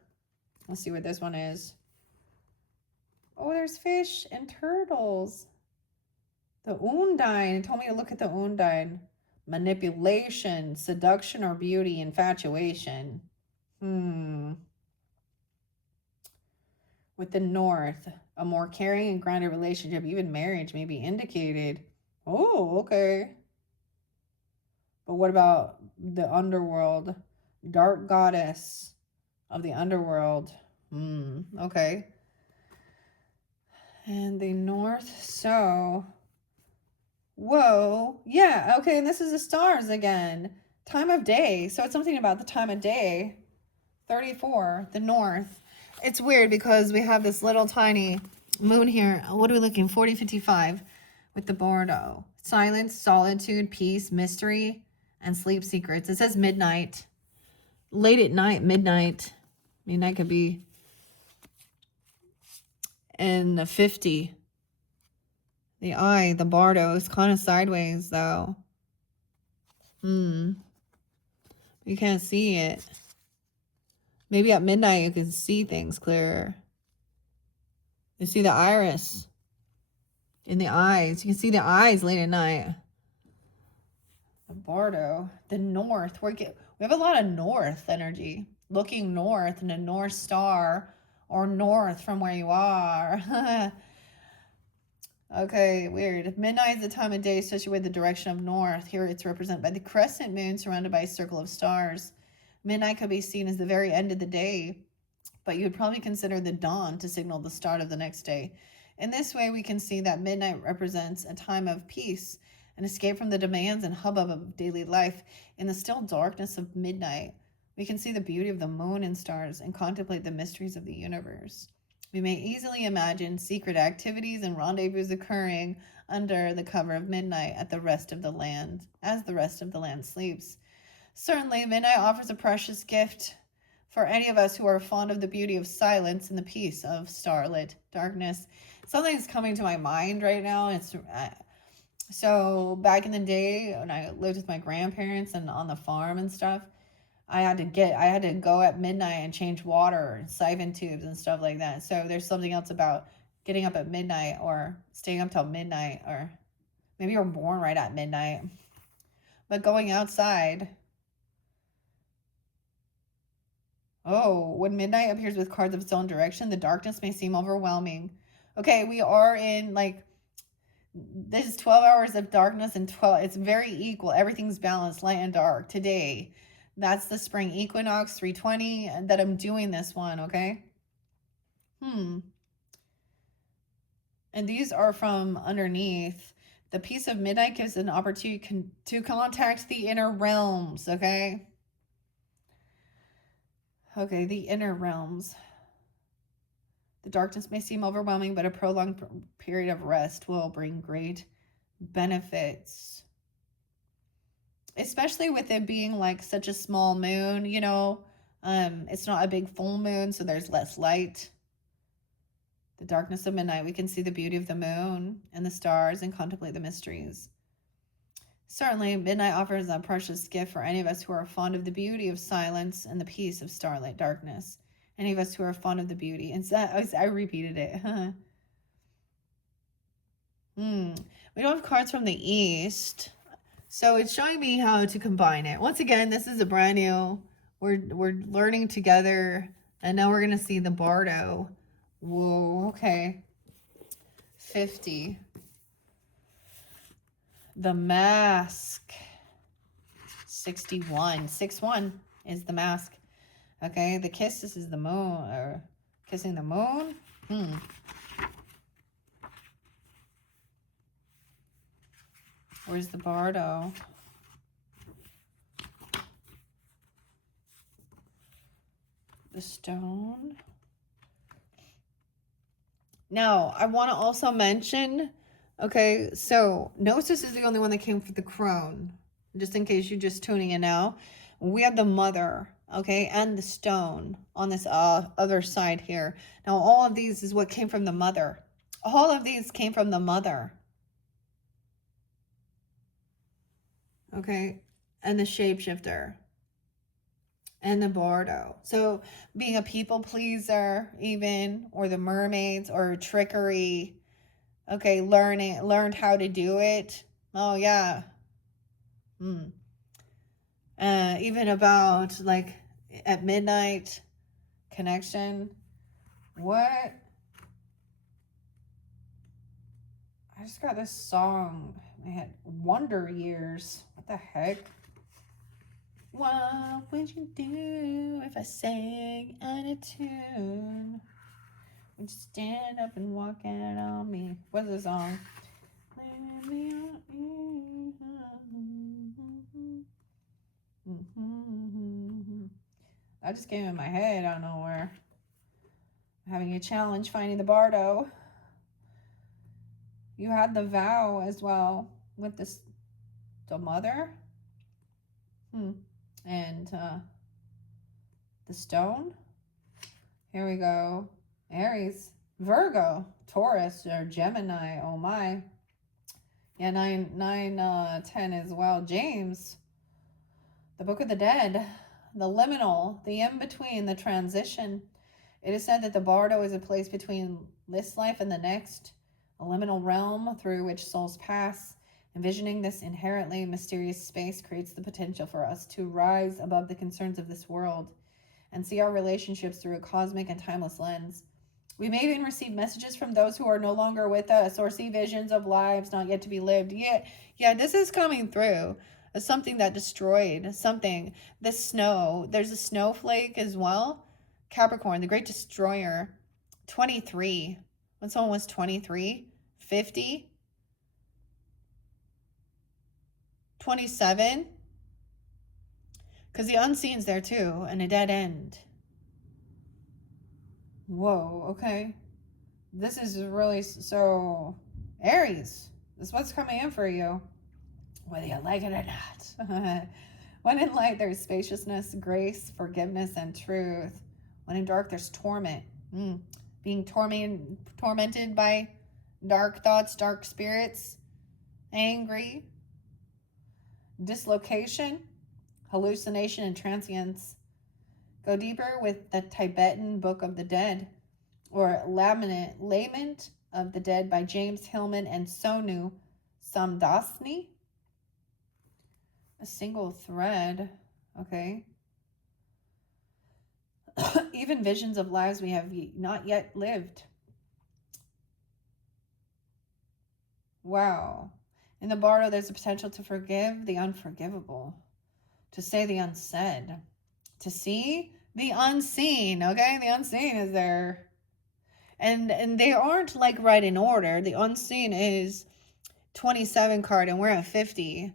Let's see what this one is. Oh, there's fish and turtles. The Undine. It told me to look at the Undine. Manipulation, seduction or beauty, infatuation. With the North, a more caring and grounded relationship, even marriage may be indicated. Oh, okay. But what about the underworld? Dark goddess of the underworld. Okay. And the North, so... Whoa. Yeah, okay, and this is the stars again. Time of day. So it's something about the time of day. 34, the North. It's weird because we have this little tiny moon here. What are we looking? 4055 with the Bordeaux. Silence, solitude, peace, mystery, and sleep secrets. It says midnight. Late at night, midnight. Midnight could be in the 50. The eye, the Bardo, is kind of sideways though. You can't see it. Maybe at midnight you can see things clearer. You see the iris in the eyes. You can see the eyes late at night. The Bardo, the North. We have a lot of North energy. Looking north and a North Star or north from where you are. Okay, weird. Midnight is the time of day associated with the direction of north. Here it's represented by the crescent moon surrounded by a circle of stars. Midnight could be seen as the very end of the day, but you would probably consider the dawn to signal the start of the next day. In this way, we can see that midnight represents a time of peace, an escape from the demands and hubbub of daily life. In the still darkness of midnight, we can see the beauty of the moon and stars and contemplate the mysteries of the universe. We may easily imagine secret activities and rendezvous occurring under the cover of midnight at the rest of the land, as the rest of the land sleeps. Certainly, midnight offers a precious gift for any of us who are fond of the beauty of silence and the peace of starlit darkness. Something's coming to my mind right now. So back in the day when I lived with my grandparents and on the farm and stuff, I had to go at midnight and change water and siphon tubes and stuff like that. So there's something else about getting up at midnight or staying up till midnight, or maybe you're born right at midnight. But going outside. Oh, when midnight appears with cards of its own direction, the darkness may seem overwhelming. Okay, we are in this is 12 hours of darkness and 12, it's very equal. Everything's balanced, light and dark today. That's the spring equinox 320 that I'm doing this one, okay? And these are from underneath. The piece of midnight gives an opportunity to contact the inner realms, okay? Okay, the inner realms. The darkness may seem overwhelming, but a prolonged period of rest will bring great benefits. Especially with it being like such a small moon, you know, it's not a big full moon, so there's less light. The darkness of midnight, we can see the beauty of the moon and the stars and contemplate the mysteries. Certainly, midnight offers a precious gift for any of us who are fond of the beauty of silence and the peace of starlight darkness. Any of us who are fond of the beauty. And I repeated it. We don't have cards from the East. So it's showing me how to combine it. Once again, this is a brand new, we're learning together, and now we're going to see the Bardo. Whoa, okay. 50. The Mask. 61. 6-1 is the Mask. Okay, the Kiss, this is the moon, or kissing the moon. Where's the Bardo? The Stone. Now, I want to also mention, okay, so Gnosis is the only one that came for the Crone. Just in case you're just tuning in now. We have the Mother, okay, and the Stone on this other side here. Now, all of these is what came from the Mother. All of these came from the Mother. Okay, and the shapeshifter and the bardo. So being a people pleaser even, or the mermaids, or trickery. Okay, learned how to do it. Oh yeah. Even about like at midnight connection. What? I just got this song. I had Wonder Years. What the heck? What would you do if I sang out of tune? Would you stand up and walk out on me? What's the song? I just came in my head. I don't know where. Having a challenge finding the bardo. You had the vow as well with this, the mother. And the stone. Here we go. Aries, Virgo, Taurus, or Gemini. Oh my. Yeah, 10 as well. James, the Book of the Dead, the liminal, the in-between, the transition. It is said that the bardo is a place between this life and the next, a liminal realm through which souls pass. Envisioning this inherently mysterious space creates the potential for us to rise above the concerns of this world and see our relationships through a cosmic and timeless lens. We may even receive messages from those who are no longer with us, or see visions of lives not yet to be lived. Yeah, this is coming through. Something that destroyed something. The snow. There's a snowflake as well. Capricorn, the great destroyer. 23. When someone was 23. 50. 27. Because the unseen's there too, and a dead end. Whoa, okay. This is really, so Aries, this is what's coming in for you, whether you like it or not. When in light, there's spaciousness, grace, forgiveness, and truth. When in dark, there's torment. Being tormented by dark thoughts, dark spirits, angry, dislocation, hallucination, and transience. Go deeper with the Tibetan Book of the Dead, or Lament of the Dead by James Hillman and Sonu Samdasani. A single thread. Okay. Even visions of lives we have not yet lived. Wow. In the bardo, there's a potential to forgive the unforgivable, to say the unsaid, to see the unseen. Okay, the unseen is there. And they aren't like right in order. The unseen is 27 card and we're at 50.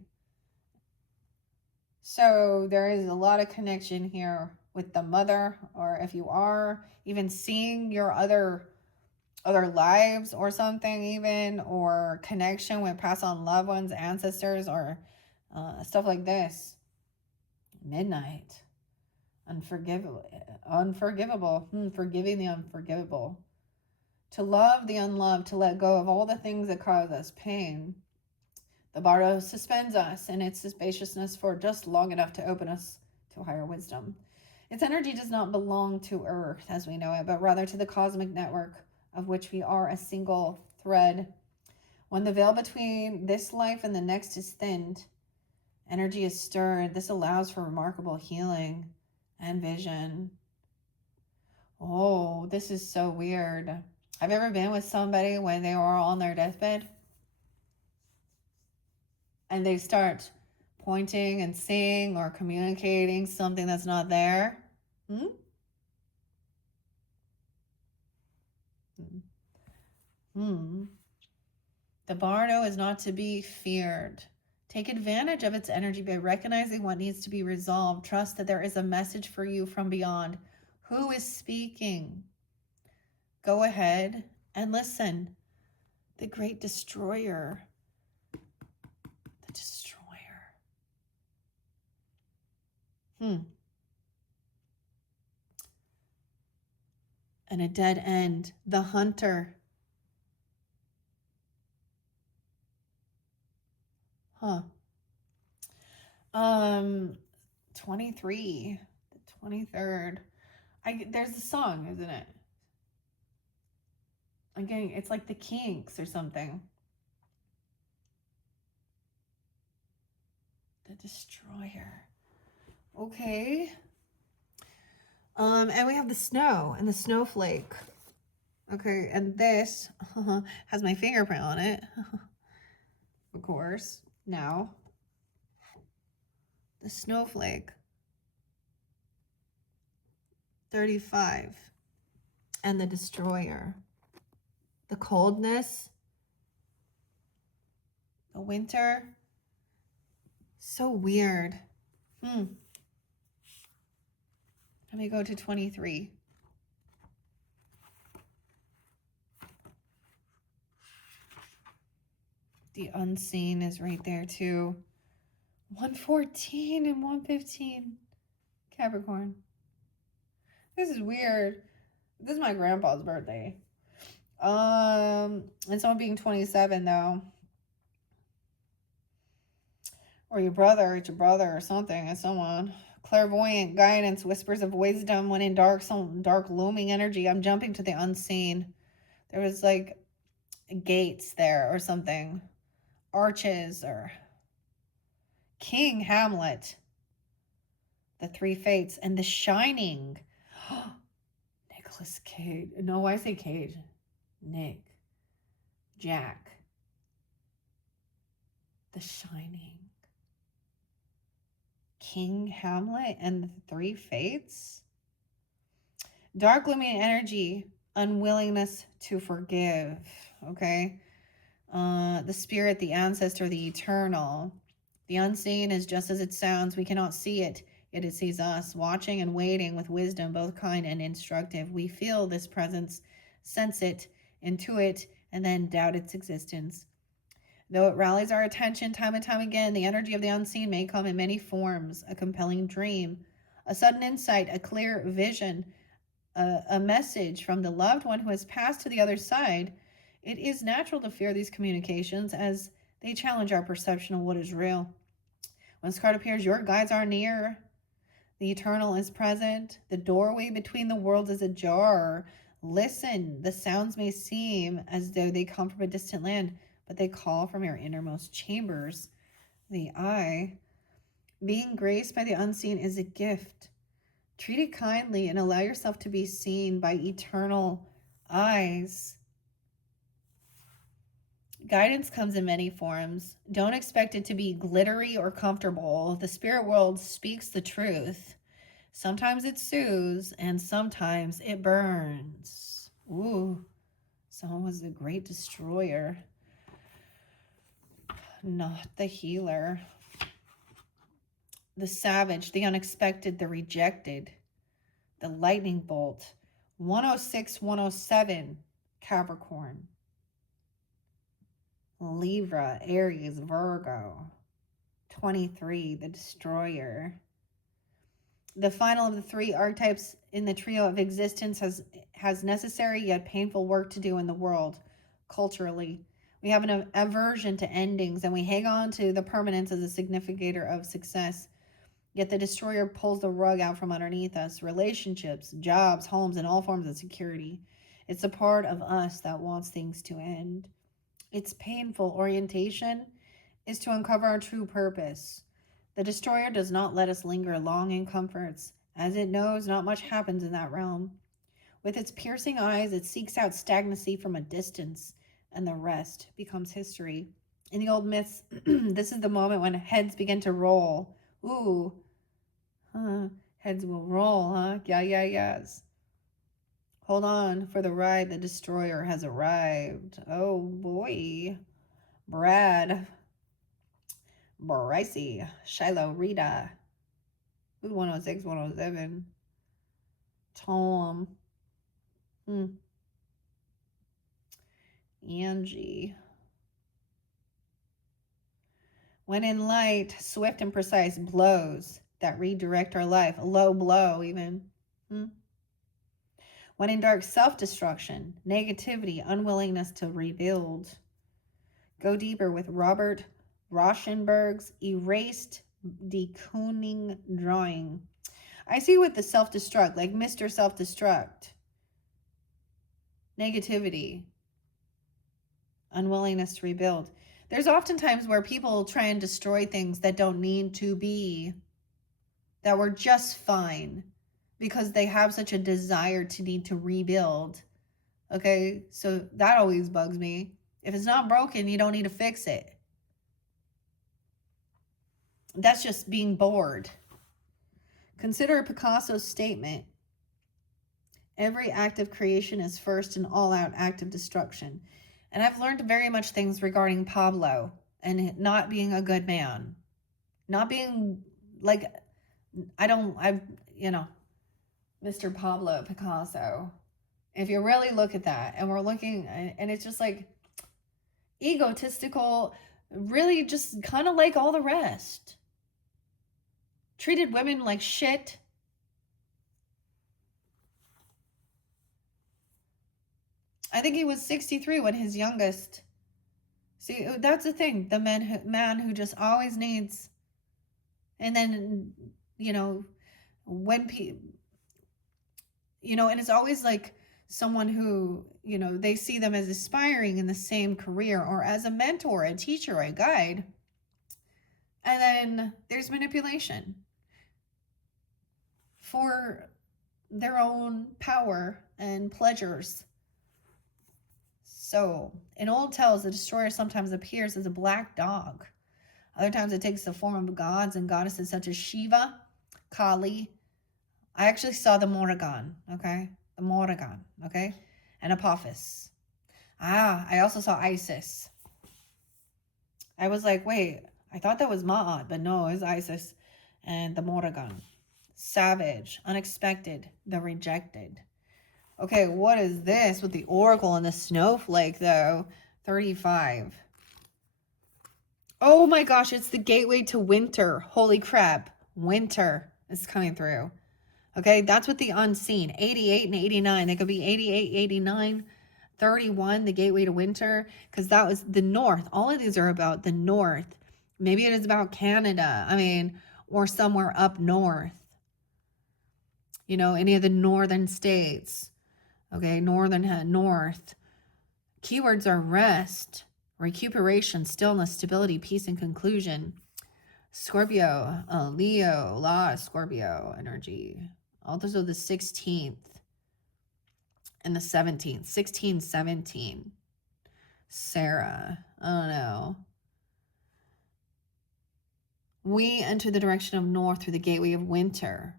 So there is a lot of connection here with the mother, or if you are even seeing your other lives or something, even, or connection with past on loved ones, ancestors, or stuff like this. Midnight. Unforgivable. Forgiving the unforgivable. To love the unloved, to let go of all the things that cause us pain. The bardo suspends us in its spaciousness for just long enough to open us to higher wisdom. Its energy does not belong to Earth as we know it, but rather to the cosmic network of which we are a single thread. When the veil between this life and the next is thinned, energy is stirred. This allows for remarkable healing and vision. Oh, this is so weird. Have you ever been with somebody when they were on their deathbed? And they start pointing and seeing or communicating something that's not there? The bardo is not to be feared. Take advantage of its energy by recognizing what needs to be resolved. Trust that there is a message for you from beyond. Who is speaking? Go ahead and listen. The great destroyer. The destroyer. And a dead end. The hunter. Um, 23, the 23rd. There's a song, isn't it? Again, it's like the Kinks or something. The Destroyer. Okay. And we have the snow and the snowflake. Okay, and this has my fingerprint on it. Of course. Now, the snowflake. 35. And the destroyer. The coldness. The winter. So weird. Let me go to 23. The unseen is right there too. 114 and 115. Capricorn. This is weird. This is my grandpa's birthday. And someone being 27 though. Or your brother, it's your brother or something, it's someone. Clairvoyant guidance, whispers of wisdom when in dark, some dark looming energy. I'm jumping to the unseen. There was like gates there or something. Arches or King Hamlet. The Three Fates and The Shining. Nicholas Cage. No, why say Cage? Nick. Jack. The Shining. King Hamlet and the Three Fates. Dark looming energy, unwillingness to forgive. Okay. The spirit, the ancestor, the eternal. The unseen is just as it sounds. We cannot see it, yet it sees us, watching and waiting with wisdom, both kind and instructive. We feel this presence, sense it, intuit, and then doubt its existence. Though it rallies our attention time and time again, the energy of the unseen may come in many forms: a compelling dream, a sudden insight, a clear vision, a message from the loved one who has passed to the other side. It is natural to fear these communications as they challenge our perception of what is real. When this card appears, your guides are near. The eternal is present. The doorway between the worlds is ajar. Listen, the sounds may seem as though they come from a distant land, but they call from your innermost chambers. The eye. Being graced by the unseen is a gift. Treat it kindly and allow yourself to be seen by eternal eyes. Guidance comes in many forms. Don't expect it to be glittery or comfortable. The spirit world speaks the truth. Sometimes it soothes and sometimes it burns. Ooh, someone was the great destroyer, not the healer. The savage, the unexpected, the rejected, the lightning bolt. 106, 107, Capricorn. Libra, Aries, Virgo. 23, the destroyer. The final of the three archetypes in the trio of existence has necessary yet painful work to do in the world, culturally. We have an aversion to endings and we hang on to the permanence as a significator of success. Yet the destroyer pulls the rug out from underneath us. Relationships, jobs, homes, and all forms of security. It's a part of us that wants things to end. Its painful orientation is to uncover our true purpose. The destroyer does not let us linger long in comforts, as it knows not much happens in that realm. With its piercing eyes, it seeks out stagnancy from a distance, and the rest becomes history. In the old myths, this is the moment when heads begin to roll. Ooh, heads will roll, huh? Yes. Hold on for the ride. The destroyer has arrived. Oh boy. Brad. Brycey. Shiloh. Rita. 106, 107. Tom. Angie. When in light, swift and precise blows that redirect our life. A low blow, even. When in dark, self-destruction, negativity, unwillingness to rebuild. Go deeper with Robert Rauschenberg's Erased decooning drawing. I see with the self-destruct, like Mr. Self-Destruct. Negativity. Unwillingness to rebuild. There's oftentimes where people try and destroy things that don't need to be, that were just fine, because they have such a desire to need to rebuild. Okay, so that always bugs me. If it's not broken, you don't need to fix it. That's just being bored. Consider Picasso's statement: every act of creation is first an all-out act of destruction. And I've learned very much things regarding Pablo and not being a good man. Not being like, Mr. Pablo Picasso. If you really look at that, and we're looking, and it's just like egotistical, really just kind of like all the rest. Treated women like shit. I think he was 63 when his youngest. See, that's the thing. The man who just always needs, and then, when and it's always like someone who, they see them as aspiring in the same career, or as a mentor, a teacher, a guide. And then there's manipulation for their own power and pleasures. So, in old tales, the destroyer sometimes appears as a black dog. Other times it takes the form of gods and goddesses such as Shiva, Kali. I actually saw the Morrigan, okay? The Morrigan, okay? And Apophis. I also saw Isis. I was like, wait, I thought that was Ma'at, but no, it's Isis and the Morrigan. Savage, unexpected, the rejected. Okay, what is this with the oracle and the snowflake, though? 35. Oh my gosh, it's the gateway to winter. Holy crap. Winter is coming through. Okay, that's what the unseen. 88 and 89. They could be 88, 89, 31, the gateway to winter, because that was the north. All of these are about the north. Maybe it is about Canada. Or somewhere up north. Any of the northern states. Okay, north. Keywords are rest, recuperation, stillness, stability, peace, and conclusion. Scorpio, Leo, Scorpio energy. All those are the 16th and the 17th. 16, 17. Sarah, I don't know. We enter the direction of north through the gateway of winter.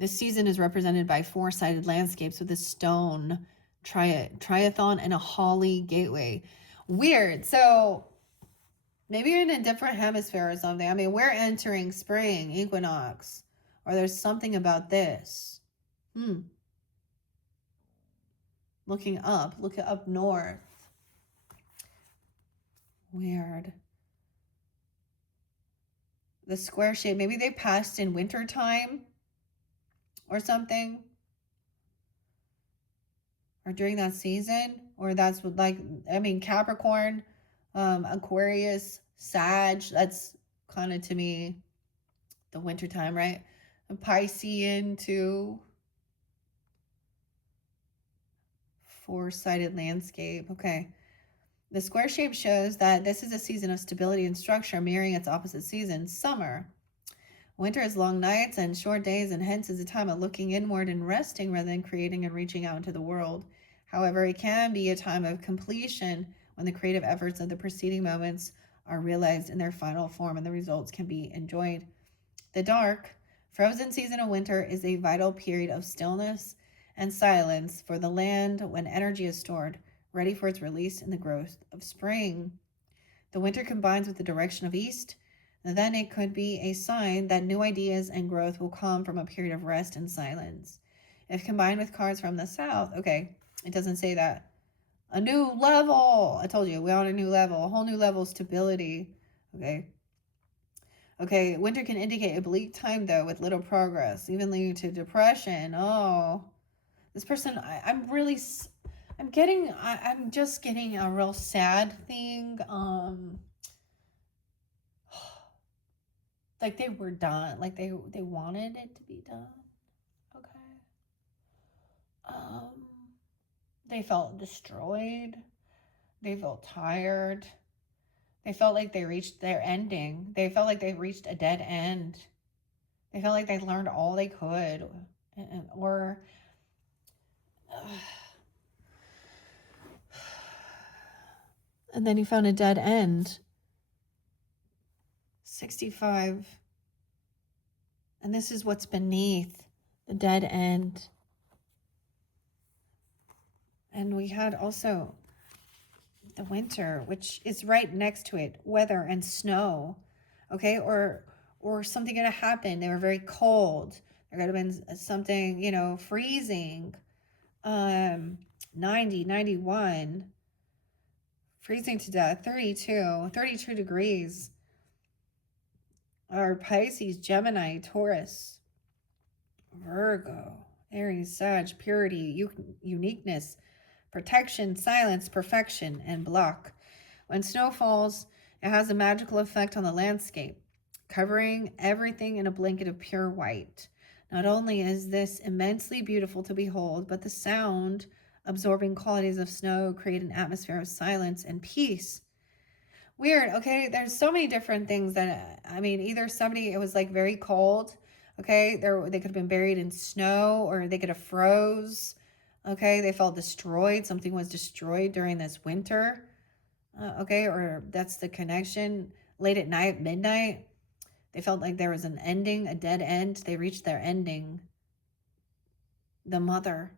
This season is represented by four-sided landscapes with a stone triathon and a holly gateway. Weird. So maybe you're in a different hemisphere or something. We're entering spring equinox, or there's something about this. Look up north. Weird. The square shape, maybe they passed in winter time or something, or during that season, or that's what, Capricorn, Aquarius, Sag, that's kind of, to me, the winter time, right? A Piscean too. Four-sided landscape. Okay. The square shape shows that this is a season of stability and structure, mirroring its opposite season, summer. Winter is long nights and short days, and hence is a time of looking inward and resting rather than creating and reaching out into the world. However, it can be a time of completion when the creative efforts of the preceding moments are realized in their final form and the results can be enjoyed. The dark, frozen season of winter is a vital period of stillness and silence for the land when energy is stored, ready for its release in the growth of spring. The winter combines with the direction of east, and then it could be a sign that new ideas and growth will come from a period of rest and silence. If combined with cards from the south, okay, it doesn't say that. A new level. I told you, we're on a new level, a whole new level of stability. Okay, winter can indicate a bleak time, though, with little progress, even leading to depression. Oh, this person, I'm just getting a real sad thing. like they were done, like they wanted it to be done. Okay. They felt destroyed. They felt tired. They felt like they reached their ending. They felt like they reached a dead end. They felt like they learned all they could, or and then you found a dead end. 65. And this is what's beneath the dead end. And we had also the winter, which is right next to it, weather and snow. Okay, or something gonna happen. They were very cold. There could have been something, you know, freezing. 90, 91, freezing to death, 32 degrees. Our Pisces, Gemini, Taurus, Virgo, Aries, Sag, purity, uniqueness, protection, silence, perfection, and block. When snow falls, it has a magical effect on the landscape, covering everything in a blanket of pure white. Not only is this immensely beautiful to behold, but the sound absorbing qualities of snow create an atmosphere of silence and peace. Weird. Okay, there's so many different things that, I mean, either somebody, it was like very cold. Okay, they could have been buried in snow, or they could have froze. Okay, they felt destroyed. Something was destroyed during this winter. Okay, or that's the connection. Late at night, midnight, they felt like there was an ending, a dead end. They reached their ending. The mother.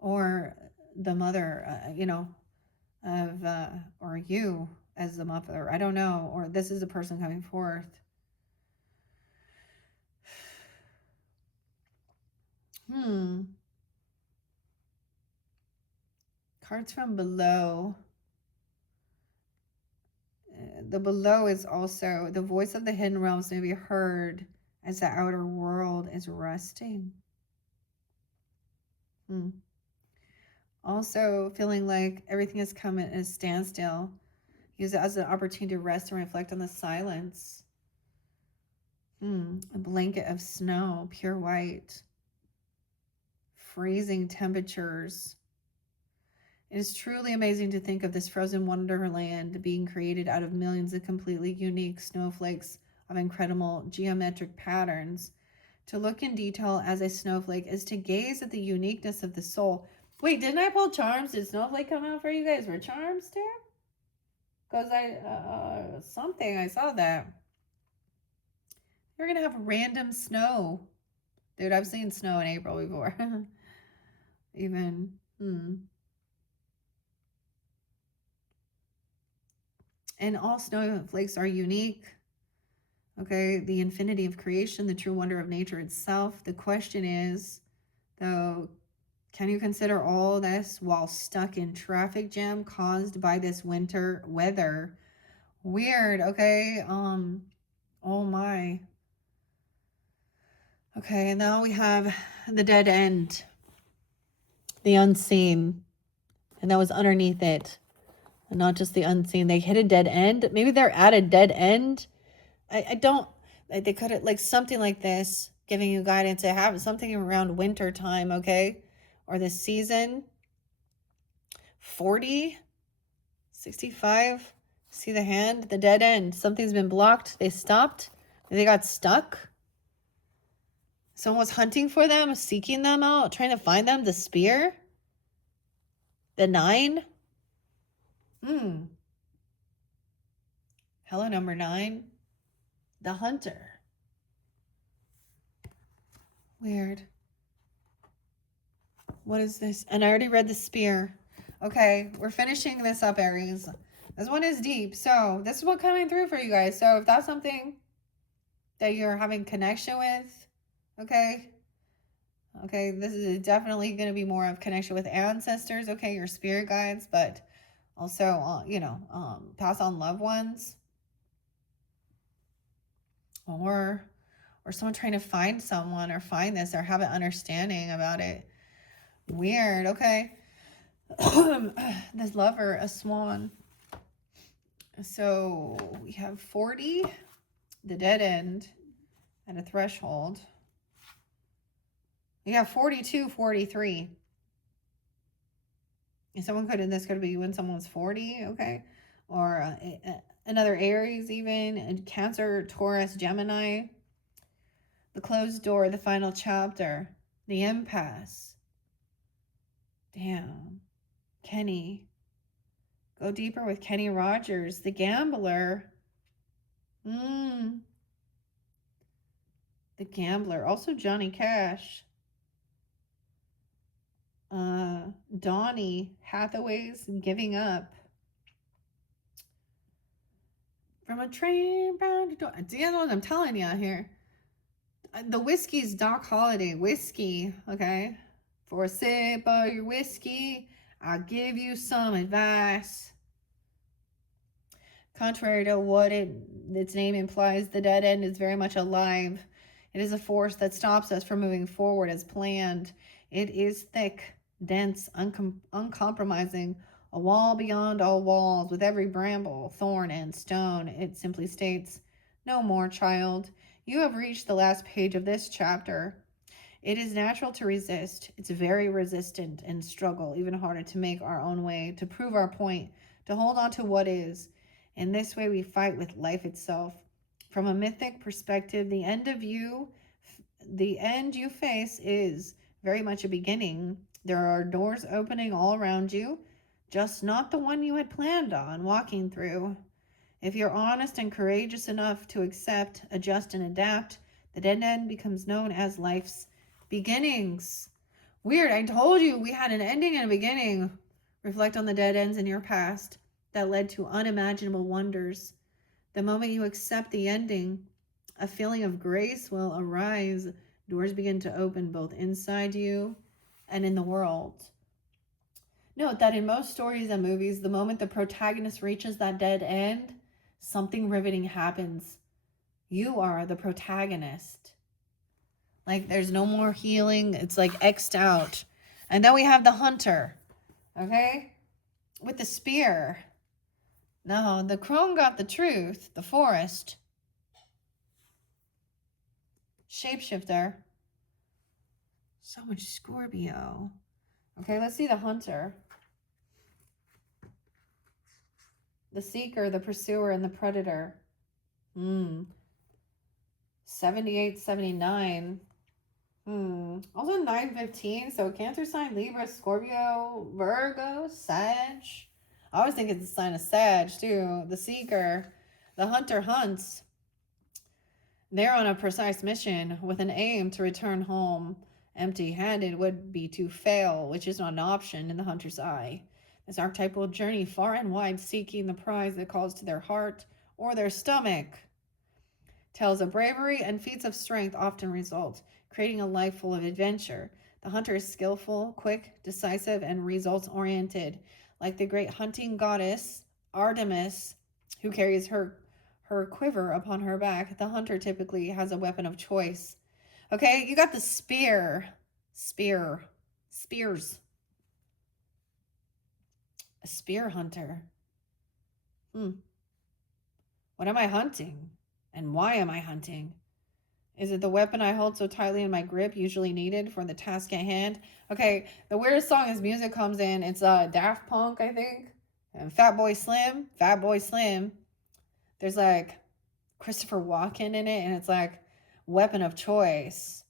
Or the mother, you know, of, or you as the mother. I don't know. Or this is a person coming forth. Cards from below. The below is also the voice of the hidden realms may be heard as the outer world is resting. Also feeling like everything has come at a standstill. Use it as an opportunity to rest and reflect on the silence. A blanket of snow, pure white. Freezing temperatures. It is truly amazing to think of this frozen wonderland being created out of millions of completely unique snowflakes of incredible geometric patterns. To look in detail as a snowflake is to gaze at the uniqueness of the soul. Wait, didn't I pull charms? Did snowflake come out for you guys? Were charms too? Because something, I saw that. You're going to have random snow. Dude, I've seen snow in April before. Even, And all snowflakes are unique. Okay, the infinity of creation, the true wonder of nature itself. The question is, though, can you consider all this while stuck in traffic jam caused by this winter weather? Weird, okay? Oh my. Okay, and now we have the dead end, the unseen, and that was underneath it, and not just the unseen. They hit a dead end. Maybe they're at a dead end. I don't. They could have, like, something like this, giving you guidance to have something around winter time, okay, or this season. 40, 65. See the hand, the dead end. Something's been blocked. They stopped. They got stuck. Someone was hunting for them, seeking them out, trying to find them. The spear. The 9. Hello, number 9. The hunter. Weird. What is this? And I already read the spear. Okay, we're finishing this up, Aries. This one is deep. So this is what coming through for you guys. So if that's something that you're having connection with, okay, this is definitely going to be more of connection with ancestors, okay, your spirit guides, but also, pass on loved ones, or someone trying to find someone or find this or have an understanding about it. Weird, okay. This lover, a swan. So we have 40, the dead end, and a threshold. We have 42, 43. This could be when someone's 40, okay? Or another Aries even, Cancer, Taurus, Gemini. The closed door, the final chapter, the impasse. Damn. Kenny. Go deeper with Kenny Rogers, the gambler. The gambler. Also Johnny Cash. Donnie Hathaway's Giving Up. From a train bound to door. Do you know what I'm telling you here? The whiskey's Doc Holliday. Whiskey, okay? For a sip of your whiskey, I'll give you some advice. Contrary to what its name implies, the dead end is very much alive. It is a force that stops us from moving forward as planned. It is thick, dense, uncompromising, a wall beyond all walls, with every bramble, thorn, and stone. It simply states, no more, child. You have reached the last page of this chapter. It is natural to resist. It's very resistant and struggle, even harder to make our own way, to prove our point, to hold on to what is. In this way, we fight with life itself. From a mythic perspective, the end you face is very much a beginning. There are doors opening all around you, just not the one you had planned on walking through. If you're honest and courageous enough to accept, adjust, and adapt, the dead end becomes known as life's beginnings. Weird, I told you we had an ending and a beginning. Reflect on the dead ends in your past that led to unimaginable wonders. The moment you accept the ending, a feeling of grace will arise. Doors begin to open both inside you and in the world. Note that in most stories and movies, the moment the protagonist reaches that dead end, something riveting happens. You are the protagonist. Like, there's no more healing. It's like X'd out. And then we have the hunter, okay? With the spear. No, the crone got the truth. The forest. Shapeshifter. So much Scorpio. Okay, let's see the hunter. The seeker, the pursuer, and the predator. 78, 79. Also 915. So Cancer sign, Libra, Scorpio, Virgo, Sag. I always think it's a sign of Sag too. The seeker, the hunter hunts. They're on a precise mission with an aim to return home. Empty-handed would be to fail, which is not an option in the hunter's eye. This archetype will journey far and wide seeking the prize that calls to their heart or their stomach. Tales of bravery and feats of strength often result, creating a life full of adventure. The hunter is skillful, quick, decisive, and results-oriented. Like the great hunting goddess, Artemis, who carries her quiver upon her back, the hunter typically has a weapon of choice. Okay, you got the spear. Spears. A spear hunter. What am I hunting? And why am I hunting? Is it the weapon I hold so tightly in my grip, usually needed for the task at hand? Okay, the weirdest song as music comes in, it's Daft Punk, I think. And Fatboy Slim. There's like Christopher Walken in it, and it's like weapon of choice.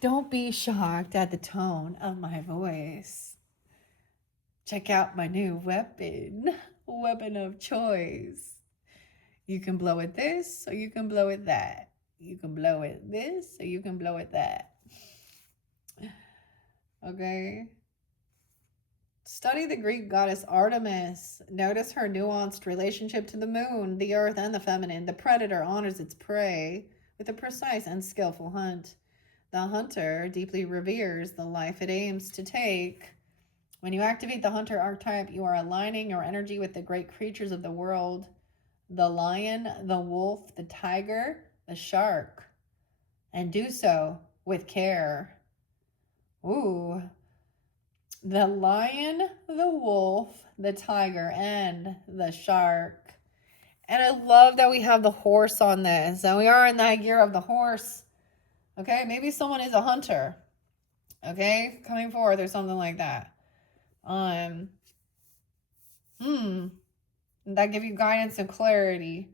Don't be shocked at the tone of my voice. Check out my new weapon of choice. You can blow it this, or you can blow it that. You can blow it this, or you can blow it that. Okay? Study the Greek goddess Artemis. Notice her nuanced relationship to the moon, the earth, and the feminine. The predator honors its prey with a precise and skillful hunt. The hunter deeply reveres the life it aims to take. When you activate the hunter archetype, you are aligning your energy with the great creatures of the world. The lion, the wolf, the tiger, the shark. And do so with care. Ooh, the lion, the wolf, the tiger, and the shark. And I love that we have the horse on this. And we are in that year of the horse. Okay, maybe someone is a hunter. Okay, coming forward or something like that. Um, that give you guidance and clarity.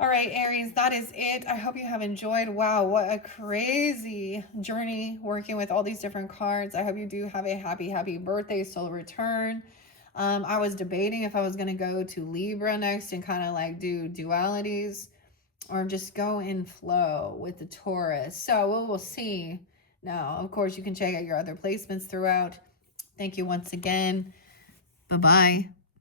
All right, Aries, that is it. I hope you have enjoyed. Wow, what a crazy journey working with all these different cards. I hope you do have a happy, happy birthday, solar return. I was debating if I was going to go to Libra next and kind of like do dualities or just go in flow with the Taurus. So we will see. Now, of course, you can check out your other placements throughout. Thank you once again. Bye-bye.